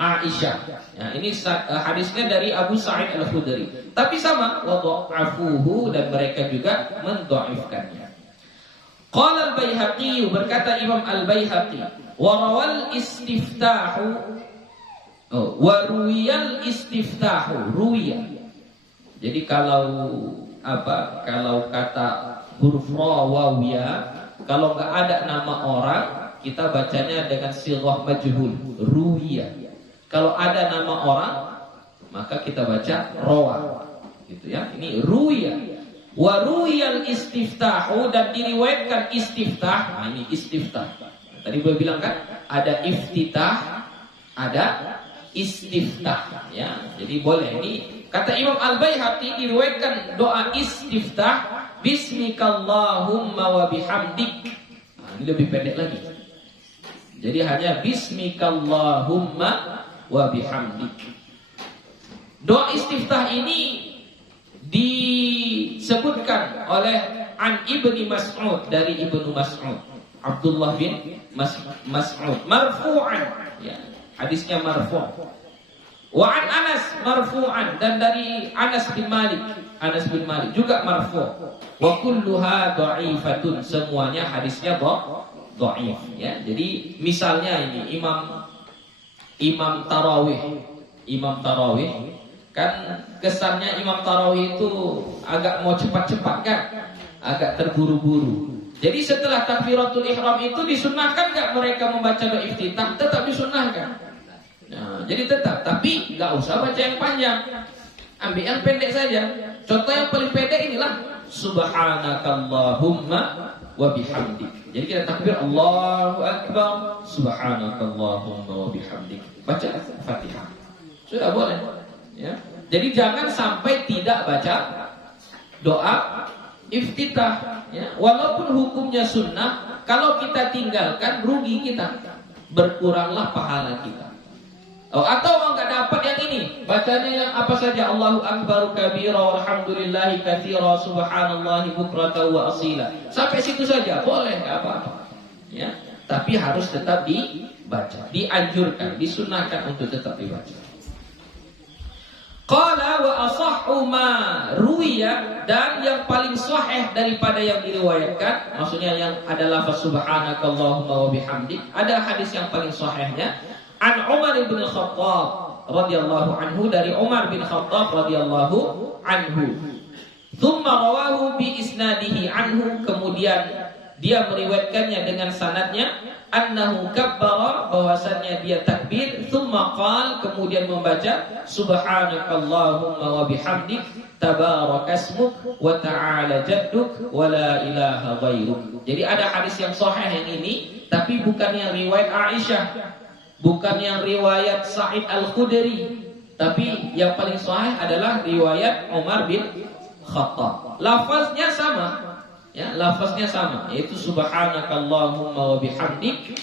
Aisyah. Ya, ini hadisnya dari Abu Sa'id Al-Khudri. Tapi sama, wa dha'afuhu, dan mereka juga mendhaifkannya. Qala Al-Baihaqi, berkata Imam Al-Baihaqi, wa rawal istiftahu wa ruwiyal istiftahu, ruwiya. Jadi kalau kata huruf ra wawiyah, kalau enggak ada nama orang, kita bacanya dengan sighah majhul, ruwiya. Kalau ada nama orang, maka kita baca rawa, gitu ya. Ini ruwiya. Wa ruwiyal istiftahu, dan diriwayatkan istiftah. Nah, ini istiftah. Tadi gue bilang kan, ada iftitah, ada istiftah, ya. Jadi boleh. Ini kata Imam Al-Baihaqi, diriwayatkan doa istiftah, bismikallahumma wa bihamdik. Nah, ini lebih pendek lagi. Jadi hanya bismikallahumma wa bihamdik. Doa istiftah ini disebutkan oleh an Ibni Mas'ud, dari Ibnu Mas'ud, Abdullah bin Mas'ud, marfu'an, ya, hadisnya marfu'. Wa an Anas marfu'an, dan dari Anas bin Malik juga marfu'. Wa kulluha dha'ifatun, semuanya hadisnya dhaif, ya. Jadi misalnya ini Imam Tarawih kan kesannya Imam Tarawih itu agak mau cepat-cepat kan, agak terburu-buru. Jadi setelah takbiratul ihram itu disunnahkan enggak mereka membaca doa iftitah? Tetap disunnahkan. Nah, jadi tetap, tapi enggak usah baca yang panjang. Ambil yang pendek saja. Contoh yang paling pendek inilah subhanakallahumma wa bihamdik. Jadi kita takbir Allahu Akbar, subhanakallahumma wa bihamdik. Baca Fatihah. Sudah boleh, ya. Jadi jangan sampai tidak baca doa iftitah, ya. Walaupun hukumnya sunnah, kalau kita tinggalkan rugi kita, berkuranglah pahala kita. Oh, atau enggak dapat yang ini, bacanya yang apa saja, Allahu Akbar kabira walhamdulillahi katsira subhanallahi bukratan wa asila. Sampai situ saja boleh, enggak apa-apa. Ya, tapi harus tetap dibaca, dianjurkan, disunnahkan untuk tetap dibaca. Qala wa asahhu ma ruwiya, dan yang paling sahih daripada yang diriwayatkan, maksudnya yang ada lafaz subhanakallahumma wa bihamdik, ada hadis yang paling sahihnya an Umar bin Khattab radhiyallahu anhu, dari Umar bin Khattab radhiyallahu anhu. Tsumma rawahu bi isnadihi anhu, kemudian dia meriwayatkannya dengan sanadnya annahu kabbara, bahwasannya dia takbir, tsumma qala, kemudian membaca subhanakallahumma wa bihamdik tabarakasmuk wa ta'ala jadduk wa la ilaha ghairuk. Jadi ada hadis yang sahih yang ini, tapi bukan yang riwayat Aisyah, bukan yang riwayat Sa'id Al-Khudri, tapi yang paling sahih adalah riwayat Umar bin Khattab. Lafaznya sama, ya, lafaznya sama, yaitu subhanakallahumma wa bihamdik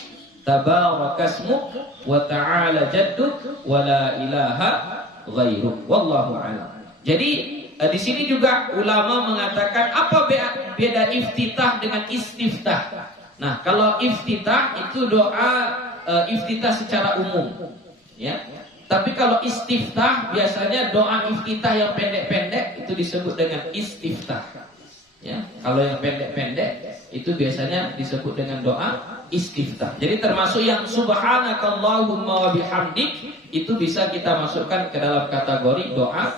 tabarakasmuk wa ta'ala jadduk wa la ilaha ghairuk. Wallahu a'lam. Jadi di sini juga ulama mengatakan apa beda iftitah dengan istiftah. Nah, kalau iftitah itu doa iftitah secara umum, ya. Tapi kalau istiftah biasanya doa iftitah yang pendek-pendek itu disebut dengan istiftah. Ya, kalau yang pendek-pendek itu biasanya disebut dengan doa istiftah. Jadi termasuk yang subhanakallahumma wa bihamdik itu bisa kita masukkan ke dalam kategori doa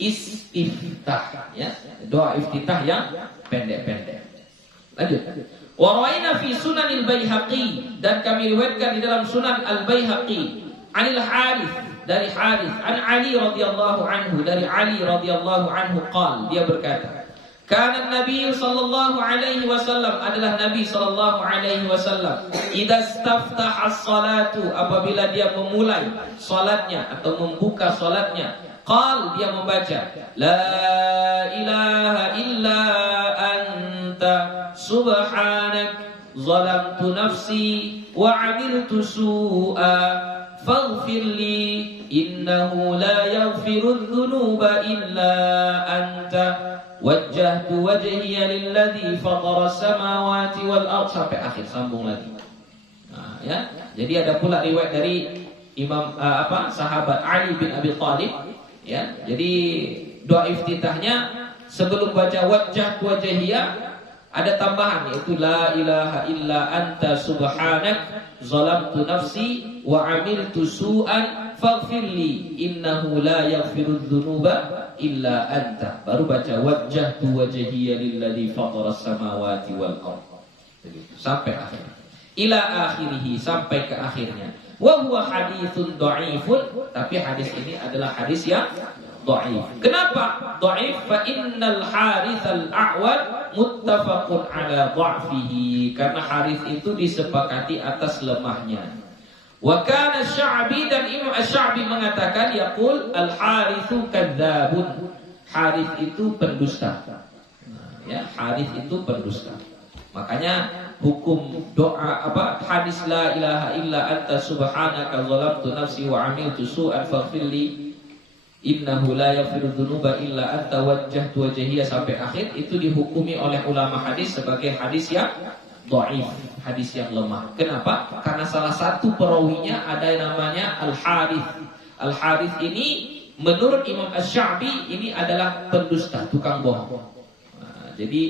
istiftah, ya. Doa iftitah yang pendek-pendek. Lanjut. Wa rawaina fi Sunanil Baihaqi, dan kami riwayatkan di dalam Sunan Al-Baihaqi, Anil Harith, dari Harith, an Ali radhiyallahu anhu, dari Ali radhiyallahu anhu qala, dia berkata, kana Nabi sallallahu alaihi wasallam, adalah Nabi sallallahu alaihi wasallam, idza istaftaha as-salatu, apabila dia memulai salatnya atau membuka salatnya, qal, dia membaca la ilaha illa anta subhanak zalamtu nafsi wa 'amiltu su'a faghfir li innahu la yaghfiru dhunuba illa anta wajjahtu wajhiya lilladzi fatara samawati wal ardh, sampai akhir, sambung lagi. Nah, ya. Jadi ada pula riwayat dari Imam sahabat Ali bin Abi Thalib, ya. Jadi doa iftitahnya sebelum baca wajjahtu wajhiya ada tambahan, yaitu la ilaha illa anta subhanak zalamtu nafsi wa 'amiltu su'an faghfirli innahu la yaghfiru dzunuba illa anta. Baru baca wajjahtu wajhiya lilladzi fataras samawati wal ardh. Sampai akhir. Ila akhirih, sampai ke akhirnya. Wa huwa haditsun dha'ifun, tapi hadis ini adalah hadis yang dhaif. Kenapa dhaif? Fa innal Harits al-A'wad muttafaqun ala dha'fihi, karena Harits itu disepakati atas lemahnya. Wa kana Sya'bi, dan Imam Asy-Sya'bi mengatakan yaqul al-Haritsu kadzdzabun, Harits itu pendusta. Ya, Harits itu pendusta. Makanya hukum doa hadis la ilaha illa anta subhanaka zalamtu nafsi wa 'amiltu su'an faghfirli innahu la yaghfiru dzunuba illa anta wajjahtu wajhiya sampai akhir, itu dihukumi oleh ulama hadis sebagai hadis yang dhaif, hadis yang lemah. Kenapa? Karena salah satu perawinya ada yang namanya Al-Harits. Al-Harits ini menurut Imam Asy-Sya'bi ini adalah pendusta, tukang bohong. Nah, jadi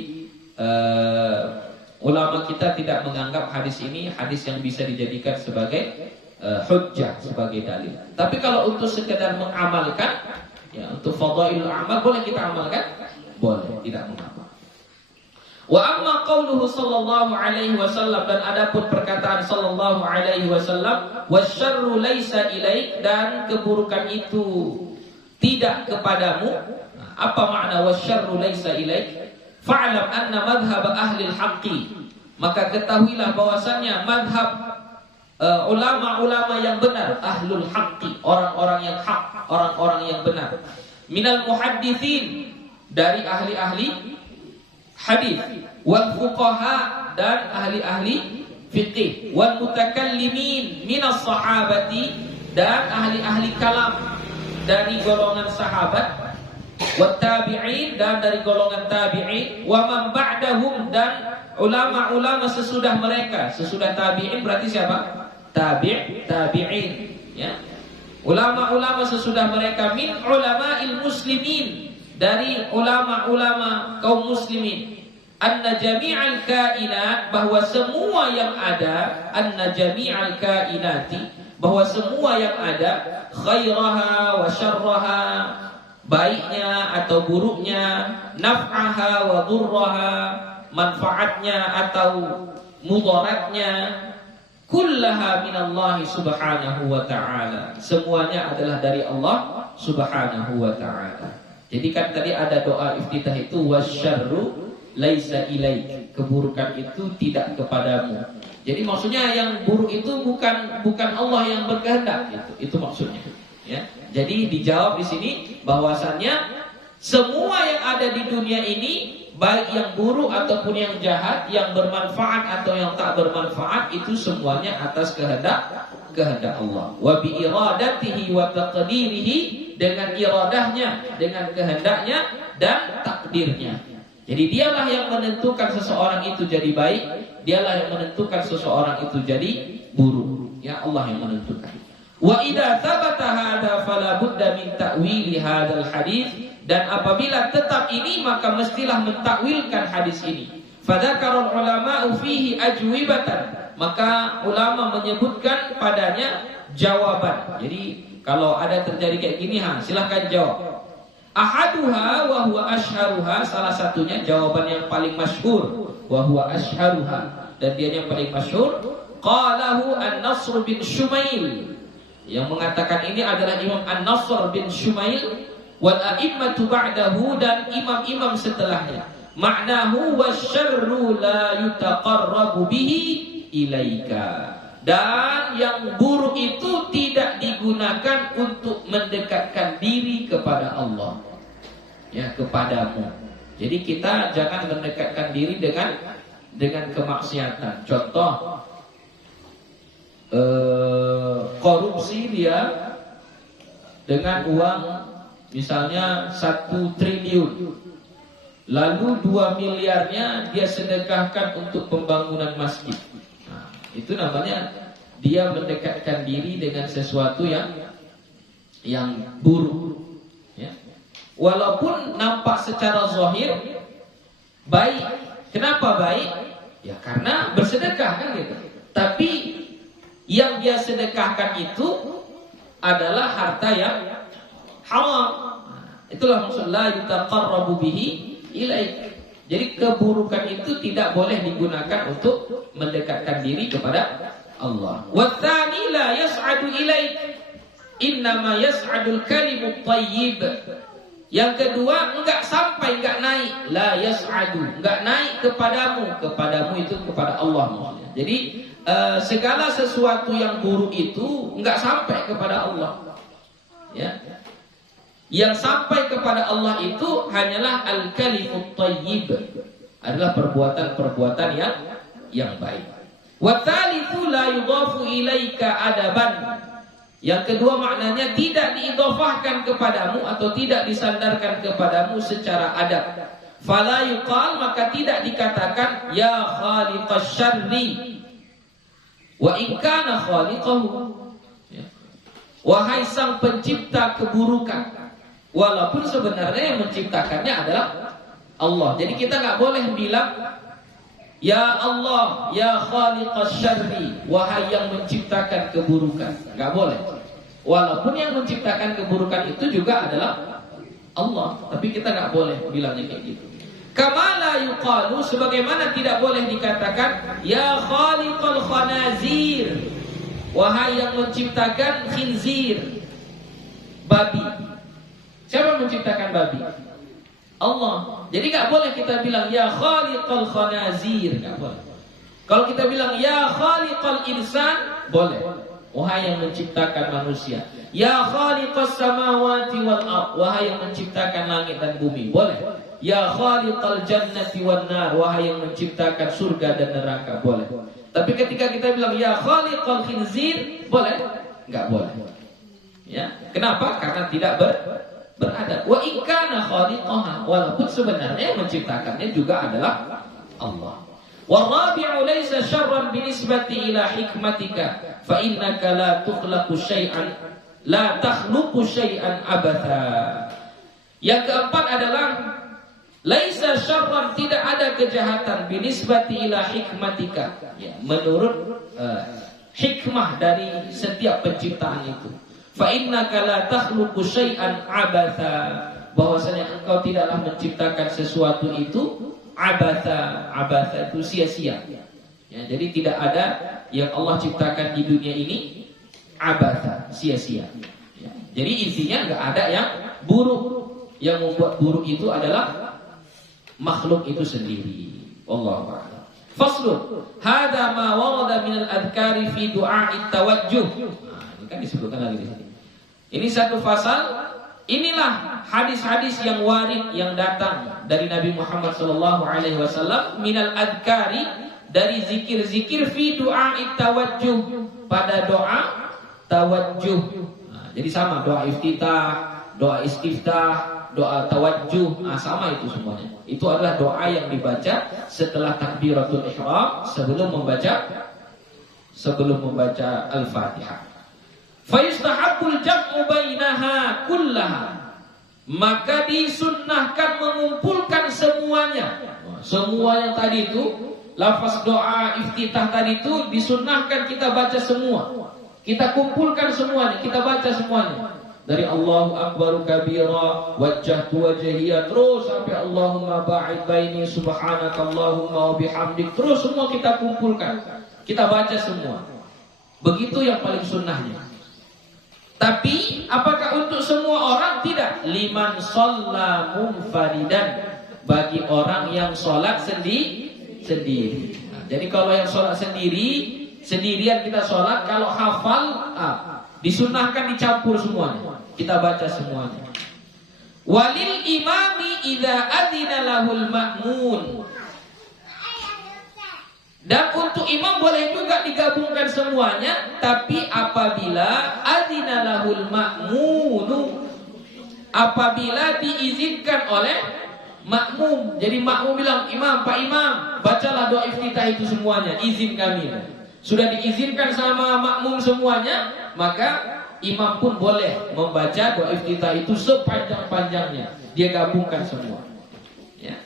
ulama kita tidak menganggap hadis ini hadis yang bisa dijadikan sebagai hujjah, sebagai dalil. Tapi kalau untuk sekedar mengamalkan, ya, untuk fadhailul amal boleh kita amalkan, boleh, tidak mengapa. Wa amma qauluhu sallallahu alaihi wasallam, dan adapun perkataan sallallahu alaihi wasallam, wasyarru laisa ilaik, dan keburukan itu tidak kepadamu. Apa makna wasyarru laisa ilaik? Fa'lam anna madhhab ahli al-haqqi, maka ketahuilah bahwasannya madhab ulama-ulama yang benar, ahlul haqqi, orang-orang yang hak, orang-orang yang benar, minal muhadditsin, dari ahli-ahli hadis, wal fuqaha, dan ahli-ahli fiqih, wal mutakallimin minas sahabati, dan ahli-ahli kalam dari golongan sahabat, wat tabi'in, dan dari golongan tabi'in, wa man ba'dahum, dan ulama-ulama sesudah mereka. Sesudah tabi'in berarti siapa? Tabi'in, ya. Ulama-ulama sesudah mereka, min ulama'il muslimin, dari ulama-ulama kaum muslimin, anna jami'al kainat, bahwa semua yang ada, anna jami'al kainati, bahwa semua yang ada, khairaha wa syarraha, baiknya atau buruknya, naf'aha wa dhurraha, manfaatnya atau mudaratnya, kullaha minallahi subhanahu wa ta'ala. Semuanya adalah dari Allah subhanahu wa ta'ala. Jadi kan tadi ada doa iftitah itu, wasyarru laisa ilaik. Keburukan itu tidak kepadamu. Jadi maksudnya yang buruk itu bukan Allah yang berkehendak, itu maksudnya. Ya. Jadi dijawab di sini bahwasannya semua yang ada di dunia ini, baik yang buruk ataupun yang jahat, yang bermanfaat atau yang tak bermanfaat, itu semuanya atas kehendak Allah. Wa bi iradatihi wa taqdirihi, dengan iradahnya, dengan kehendaknya dan takdirnya. Jadi dialah yang menentukan seseorang itu jadi baik, dialah yang menentukan seseorang itu jadi buruk. Ya, Allah yang menentukan. Wa idza thabata hadza fala budda min ta'wili hadzal hadits, dan apabila tetap ini maka mestilah mentakwilkan hadis ini. Fadzakarul ulama'u fihi ajwibatan, maka ulama menyebutkan padanya jawaban. Jadi kalau ada terjadi kayak gini, silahkan jawab. Ahaduha wa huwa ashharuha, salah satunya jawaban yang paling masyhur, wa huwa ashharuha, dan dia yang paling masyhur, qalahu An-Nasr bin Shumail. Yang mengatakan ini adalah Imam An-Nasr bin Shumail wal a'immatu ba'dahu, dan imam-imam setelahnya. Ma'nahu wasyarru la yutaqarrabu bihi ilaika, dan yang buruk itu tidak digunakan untuk mendekatkan diri kepada Allah, ya, kepadamu. Jadi kita jangan mendekatkan diri dengan kemaksiatan. Contoh, korupsi dia dengan uang misalnya 1 triliun, lalu 2 miliarnya dia sedekahkan untuk pembangunan masjid. Itu namanya dia mendekatkan diri dengan sesuatu yang buruk, ya. Walaupun nampak secara zahir baik. Kenapa baik? Ya karena bersedekah, kan gitu. Tapi yang dia sedekahkan itu adalah harta yang haram. Itulah maksud la yutaqarrabu bihi ilaik. Jadi keburukan itu tidak boleh digunakan untuk mendekatkan diri kepada Allah. Watsani la yas'adu ilaik, innama yas'adul kalimut thayyib. Yang kedua, enggak sampai, enggak naik. La yas'adu, enggak naik kepadamu. Kepadamu itu kepada Allah maksudnya. Jadi segala sesuatu yang buruk itu enggak sampai kepada Allah. Ya. Yang sampai kepada Allah itu hanyalah al-kalimut thayyib, adalah perbuatan-perbuatan yang baik. Wa tsalitsu la yudhafu ilaika adaban. Yang kedua maknanya tidak diidhafahkan kepadamu atau tidak disandarkan kepadamu secara adab. Fala yuqal, maka tidak dikatakan ya khaliqasy syarri wa in kana khaliqahu, ya. Wahai sang pencipta keburukan, walaupun sebenarnya yang menciptakannya adalah Allah. Jadi kita nggak boleh bilang ya Allah, ya khaliqasy syarri, wahai yang menciptakan keburukan. Nggak boleh. Walaupun yang menciptakan keburukan itu juga adalah Allah, tapi kita nggak boleh bilangnya kayak gitu. Kama la yuqalu, sebagaimana tidak boleh dikatakan ya khaliqal khanazir, wahai yang menciptakan khinzir, babi. Siapa menciptakan babi? Allah. Jadi nggak boleh kita bilang ya khaliqal khanazir, nggak boleh. Kalau kita bilang ya khaliqal insan, boleh. Wahai yang menciptakan manusia. Ya khaliqas samawati wal ardh, wahai yang menciptakan langit dan bumi, boleh. Ya khaliqal jannati wan nar, wahai yang menciptakan surga dan neraka, boleh. Tapi ketika kita bilang ya khaliqal khinzir, boleh? Nggak boleh. Ya, kenapa? Karena tidak beradab. Wa in kana khaliqaha, walaupun sebenarnya yang menciptakannya juga adalah Allah. Warabi'u laysa syarran binisbati ila hikmatika, fa innaka la tukhlaqu syai'an, la takhluqu syai'an abatha. Yang keempat adalah laisa syarran, tidak ada kejahatan, binisbati ila hikmatika, ya, menurut hikmah dari setiap penciptaan itu. Fa innaka la takhluqu syai'an abatha, bahwasanya engkau tidaklah menciptakan sesuatu itu Abatha itu sia-sia. Ya, jadi tidak ada yang Allah ciptakan di dunia ini abatha, sia-sia. Ya, jadi intinya nggak ada yang buruk. Yang membuat buruk itu adalah makhluk itu sendiri. Wallahu a'lam. Faslun, hadza ma warada min al-adhkari fi du'a'it tawajjuh. Nah, ini kan disebutkan lagi di sini. Ini satu fasal. Inilah hadis-hadis yang warid yang datang dari Nabi Muhammad SAW minal adhkari, dari zikir-zikir fi du'a'it tawajjuh, pada doa tawajjuh. Nah, jadi sama doa iftitah, doa istiftah, doa tawajjuh, sama itu semuanya. Itu adalah doa yang dibaca setelah takbiratul ihram sebelum membaca Al-Fatihah. Fayustahabbul jam'u bainaha kullaha, maka disunnahkan mengumpulkan semuanya. Semua yang tadi itu, lafaz doa iftitah tadi itu disunnahkan kita baca semua. Kita kumpulkan semuanya, kita baca semuanya. Dari Allahu Akbar kabira, wajjahtu wajhiya, terus sampai Allahumma ba'id baini subhanakallahumma wa bihamdik, terus semua kita kumpulkan. Kita baca semua. Begitu yang paling sunnahnya. Tapi apakah untuk semua orang? Tidak. Liman shalla munfaridan, bagi orang yang sholat sendiri. Nah, jadi kalau yang sholat sendirian kita sholat, kalau hafal disunahkan dicampur semuanya. Kita baca semuanya. Walil imami idza adzina lahul ma'mun, dan untuk imam boleh juga digabungkan semuanya, tapi apabila adzina lahul ma'munu, apabila diizinkan oleh makmum. Jadi makmum bilang, imam, Pak Imam, bacalah doa iftitah itu semuanya, izin kami. Sudah diizinkan sama makmum semuanya, maka imam pun boleh membaca doa iftitah itu sepanjang-panjangnya. Dia gabungkan semua. Ya.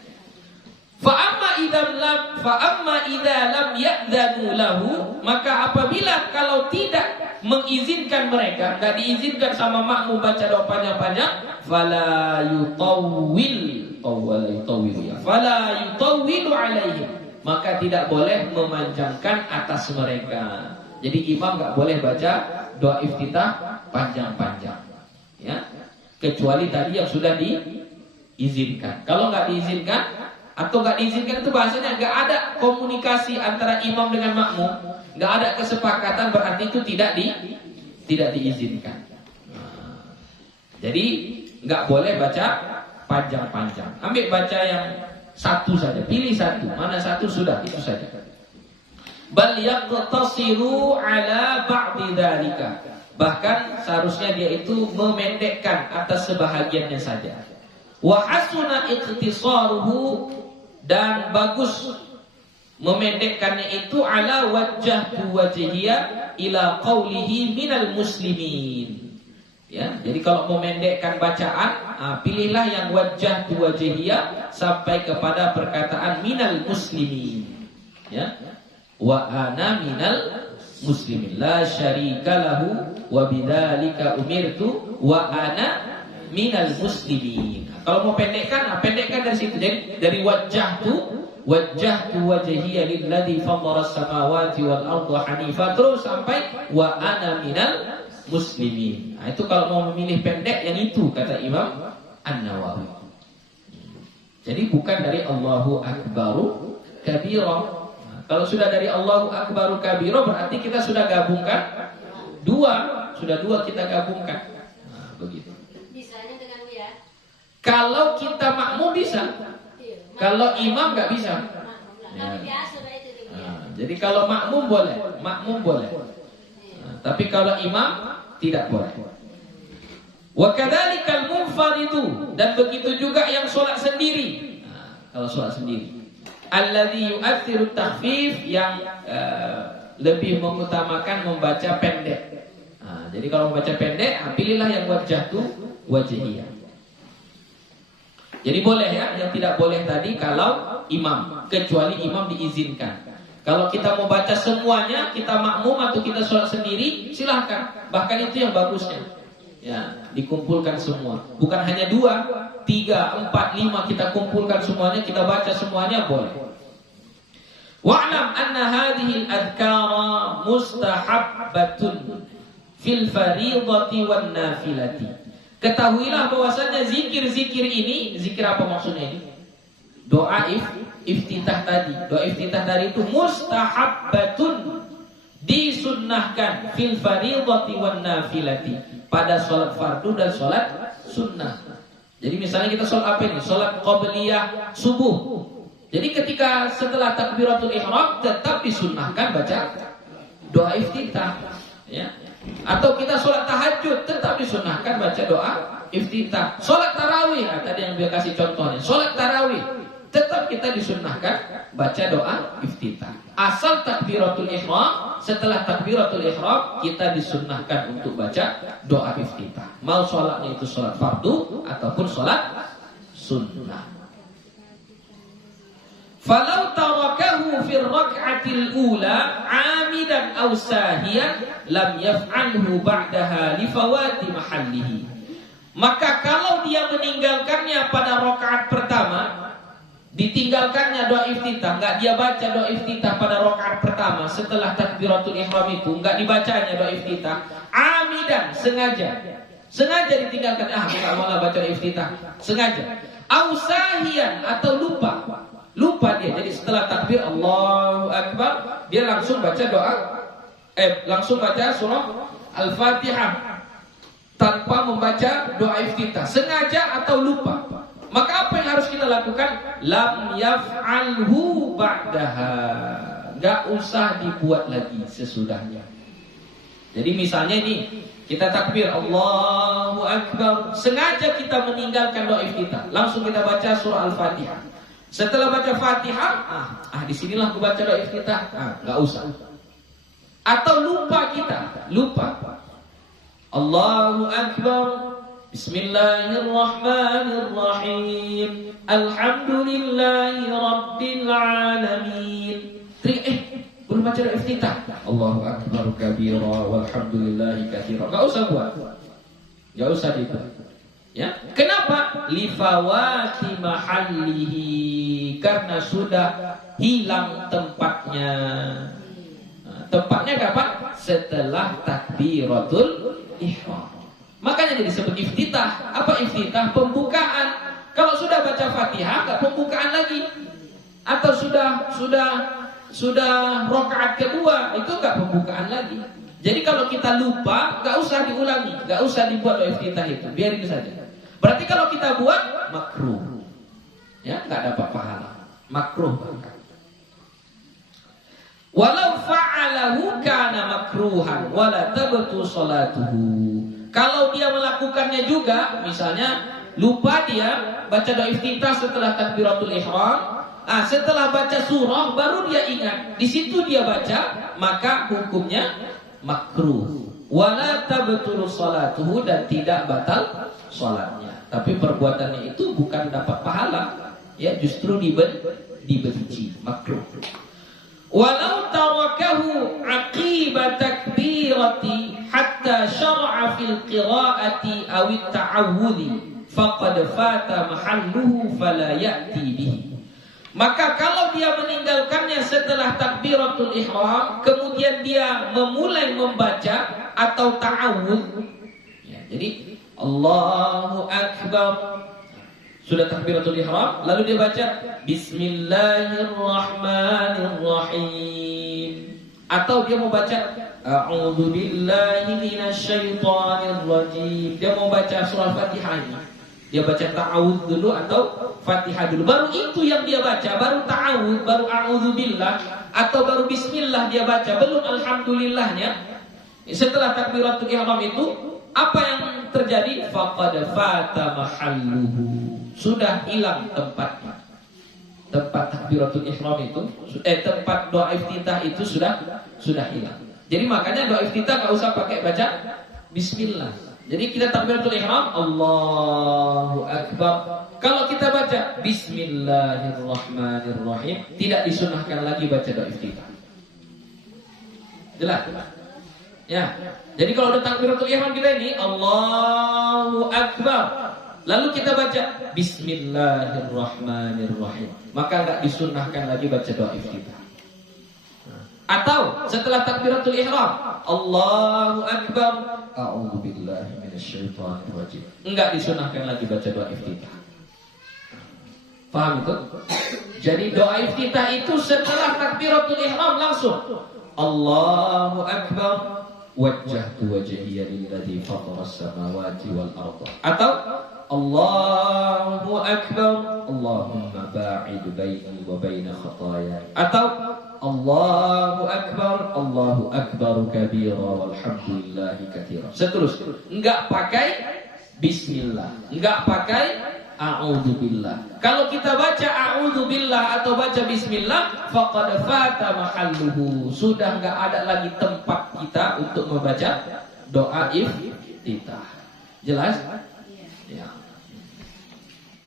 Fa'amma idza lam ya'dzanu lahu, maka apabila kalau tidak mengizinkan mereka, enggak diizinkan sama makmum baca doa panjang-panjang, fala yutawwilu alaihim, maka tidak boleh memanjangkan atas mereka. Jadi imam enggak boleh baca doa iftitah panjang-panjang. Ya. Kecuali tadi yang sudah diizinkan. Kalau enggak diizinkan atau nggak diizinkan, itu bahasanya nggak ada komunikasi antara imam dengan makmum, nggak ada kesepakatan, berarti itu tidak diizinkan. Jadi nggak boleh baca panjang-panjang. Ambil baca yang satu saja, pilih satu, mana satu sudah itu saja. Bal yaqtasiru ala ba'di dzalika, bahkan seharusnya dia itu memendekkan atas sebahagiannya saja. Wa hasuna ikhtisaruhu, dan bagus memendekkannya itu ala wajjahtu wajhiya ila qaulihi minal muslimin. Ya, jadi kalau memendekkan bacaan, pilihlah yang wajjahtu wajhiya sampai kepada perkataan minal muslimin. Ya. Wa ana minal muslimin la syarika lahu wa bidzalika umirtu wa ana minal muslimin. Kalau mau pendekkan, pendekkan dari situ. Jadi dari wajjahtu wajhiya lilladzi faddara as-samawati wal arda hanifa, terus sampai wa ana minal muslimin. Nah, itu kalau mau memilih pendek yang itu, kata Imam An-Nawawi. Jadi bukan dari Allahu Akbaru kabira. Nah, kalau sudah dari Allahu Akbaru kabira, berarti kita sudah gabungkan dua kita gabungkan. Nah, begitu. Kalau kita makmum bisa, kalau imam nggak bisa. Ya. Jadi kalau makmum boleh. Tapi kalau imam tidak boleh. Wa kadzalikal munfaridu, dan begitu juga yang sholat sendiri. Kalau sholat sendiri, alladzi yu'athiru takhfif, yang lebih mengutamakan membaca pendek. Jadi kalau membaca pendek, pilihlah yang wajjahtu wajhiyah. Jadi boleh ya, yang tidak boleh tadi kalau imam, kecuali imam diizinkan. Kalau kita mau baca semuanya, kita makmum atau kita sholat sendiri, silahkan. Bahkan itu yang bagusnya. Ya, dikumpulkan semua. Bukan hanya 2, 3, 4, 5 kita kumpulkan semuanya, kita baca semuanya boleh. Wa'lam anna hadhihi al-adhkara mustahabbatun fil fariidati wan nafilati. Ketahuilah bahwasanya zikir-zikir ini, zikir apa maksudnya ini? Doa iftitah tadi. Doa iftitah tadi itu mustahabbatun, disunnahkan fil fariidati wan nafilati, pada sholat fardu dan sholat sunnah. Jadi misalnya kita sholat apa ini? Sholat qabliyah subuh. Jadi ketika setelah takbiratul ihram tetap disunnahkan baca doa iftitah, ya. Atau kita sholat tahajud tetap disunnahkan baca doa iftitah. Sholat tarawih, tadi yang dia kasih contohnya. Sholat tarawih tetap kita disunnahkan baca doa iftitah. Asal takbiratul ihram, setelah takbiratul ihram kita disunnahkan untuk baca doa iftitah. Mau sholatnya itu sholat fardu ataupun sholat sunnah. Falau tarakahu fil rak'atil ula 'amidan aw sahiyan lam yaf'alhu ba'daha li fawati mahallihi. Maka kalau dia meninggalkannya pada rakaat pertama, ditinggalkannya doa iftitah, enggak dia baca doa iftitah pada rakaat pertama setelah takbiratul ihram itu, enggak dibacanya doa iftitah, amidan, sengaja ditinggalkan, enggak mau baca doa iftitah, sengaja, ausahian atau lupa dia, jadi setelah takbir Allahu Akbar dia langsung baca langsung baca surah Al-Fatihah tanpa membaca doa iftitah, sengaja atau lupa. Maka apa yang harus kita lakukan? Lam yaf'alhu ba'daha. Gak usah dibuat lagi sesudahnya. Jadi misalnya ini kita takbir Allahu Akbar, sengaja kita meninggalkan doa iftitah, langsung kita baca surah Al-Fatihah. Setelah baca Fatihah, disinilah aku baca doa iftitah. Gak usah. Atau lupa kita, Allahu Akbar, Bismillahirrahmanirrahim, Alhamdulillahi Rabbil Alamin. Belum baca doa iftitah. Allahu Akbar kabira walhamdulillahi katsira. Gak usah buat. Gak usah dibuat. Ya, kenapa? Lifawati mahallihi, karena sudah hilang tempatnya. Tempatnya kapan? Setelah takbiratul ihram. Makanya jadi disebut iftitah. Apa iftitah? Pembukaan. Kalau sudah baca Fatihah, enggak pembukaan lagi. Atau sudah rakaat kedua, itu enggak pembukaan lagi. Jadi kalau kita lupa, enggak usah diulangi, enggak usah dibuat doa iftitah itu, biarin saja. Berarti kalau kita buat makruh, ya nggak dapat pahala, makruh. Walau fa'alahu kana makruhan, wala tabtu salatuhu. Kalau dia melakukannya juga, misalnya lupa dia baca doa iftitah setelah takbiratul ihram, setelah baca surah baru dia ingat, di situ dia baca, maka hukumnya makruh. Wala tabtu salatuhu, dan tidak batal salatnya. Tapi perbuatannya itu bukan dapat pahala, ya justru dibenci, makruh. Walau tarakahu aqiba takbirati hatta syar'a fil qira'ati aw at-ta'awudhi faqad fata mahalluhu fala ya'ti bihi. Maka kalau dia meninggalkannya setelah takbiratul ihram, kemudian dia memulai membaca atau ta'awudh, ya, jadi Allahu Akbar, sudah takbiratul ihram, lalu dia baca Bismillahirrahmanirrahim, atau dia mau baca A'udzu billahi minasyaitonir rajim, dia mau baca surah Fatihah ini, dia baca ta'awudz dulu atau Fatihah dulu, baru itu yang dia baca, baru ta'awudz, baru a'udzu billah atau baru bismillah dia baca, belum alhamdulillahnya. Setelah takbiratul ihram itu apa yang terjadi? Faqad fata mahalluhu, sudah hilang tempatnya. Tempat takbiratul ihram itu, tempat doa iftitah itu sudah hilang. Jadi makanya doa iftitah enggak usah pakai baca bismillah. Jadi kita takbiratul ihram Allahu Akbar, kalau kita baca Bismillahirrahmanirrahim, tidak disunahkan lagi baca doa iftitah. Jelas? Ya. Jadi kalau ada takbiratul ihram kita ini Allahu Akbar, lalu kita baca Bismillahirrahmanirrahim, maka enggak disunnahkan lagi baca doa iftitah. Atau setelah takbiratul ihram Allahu Akbar, a'udzubillahi minasyaitonirrajim, enggak disunnahkan lagi baca doa iftitah. Paham itu? Jadi doa iftitah itu setelah takbiratul ihram langsung Allahu Akbar, wajjahtu wajhiya lilladzi fataras samawati wal arda, atau Allahu Akbar, Allahumma ba'id baini wa baina khataaya, atau Allahu Akbar, Allahu Akbar kabira walhamdulillahi katsira. Seterusnya. Enggak pakai bismillah, enggak pakai a'udzubillah. Kalau kita baca a'udzubillah atau baca bismillah, faqad fata mahalluhu. Sudah enggak ada lagi tempat kita untuk membaca doa iftitah. Jelas? Ya.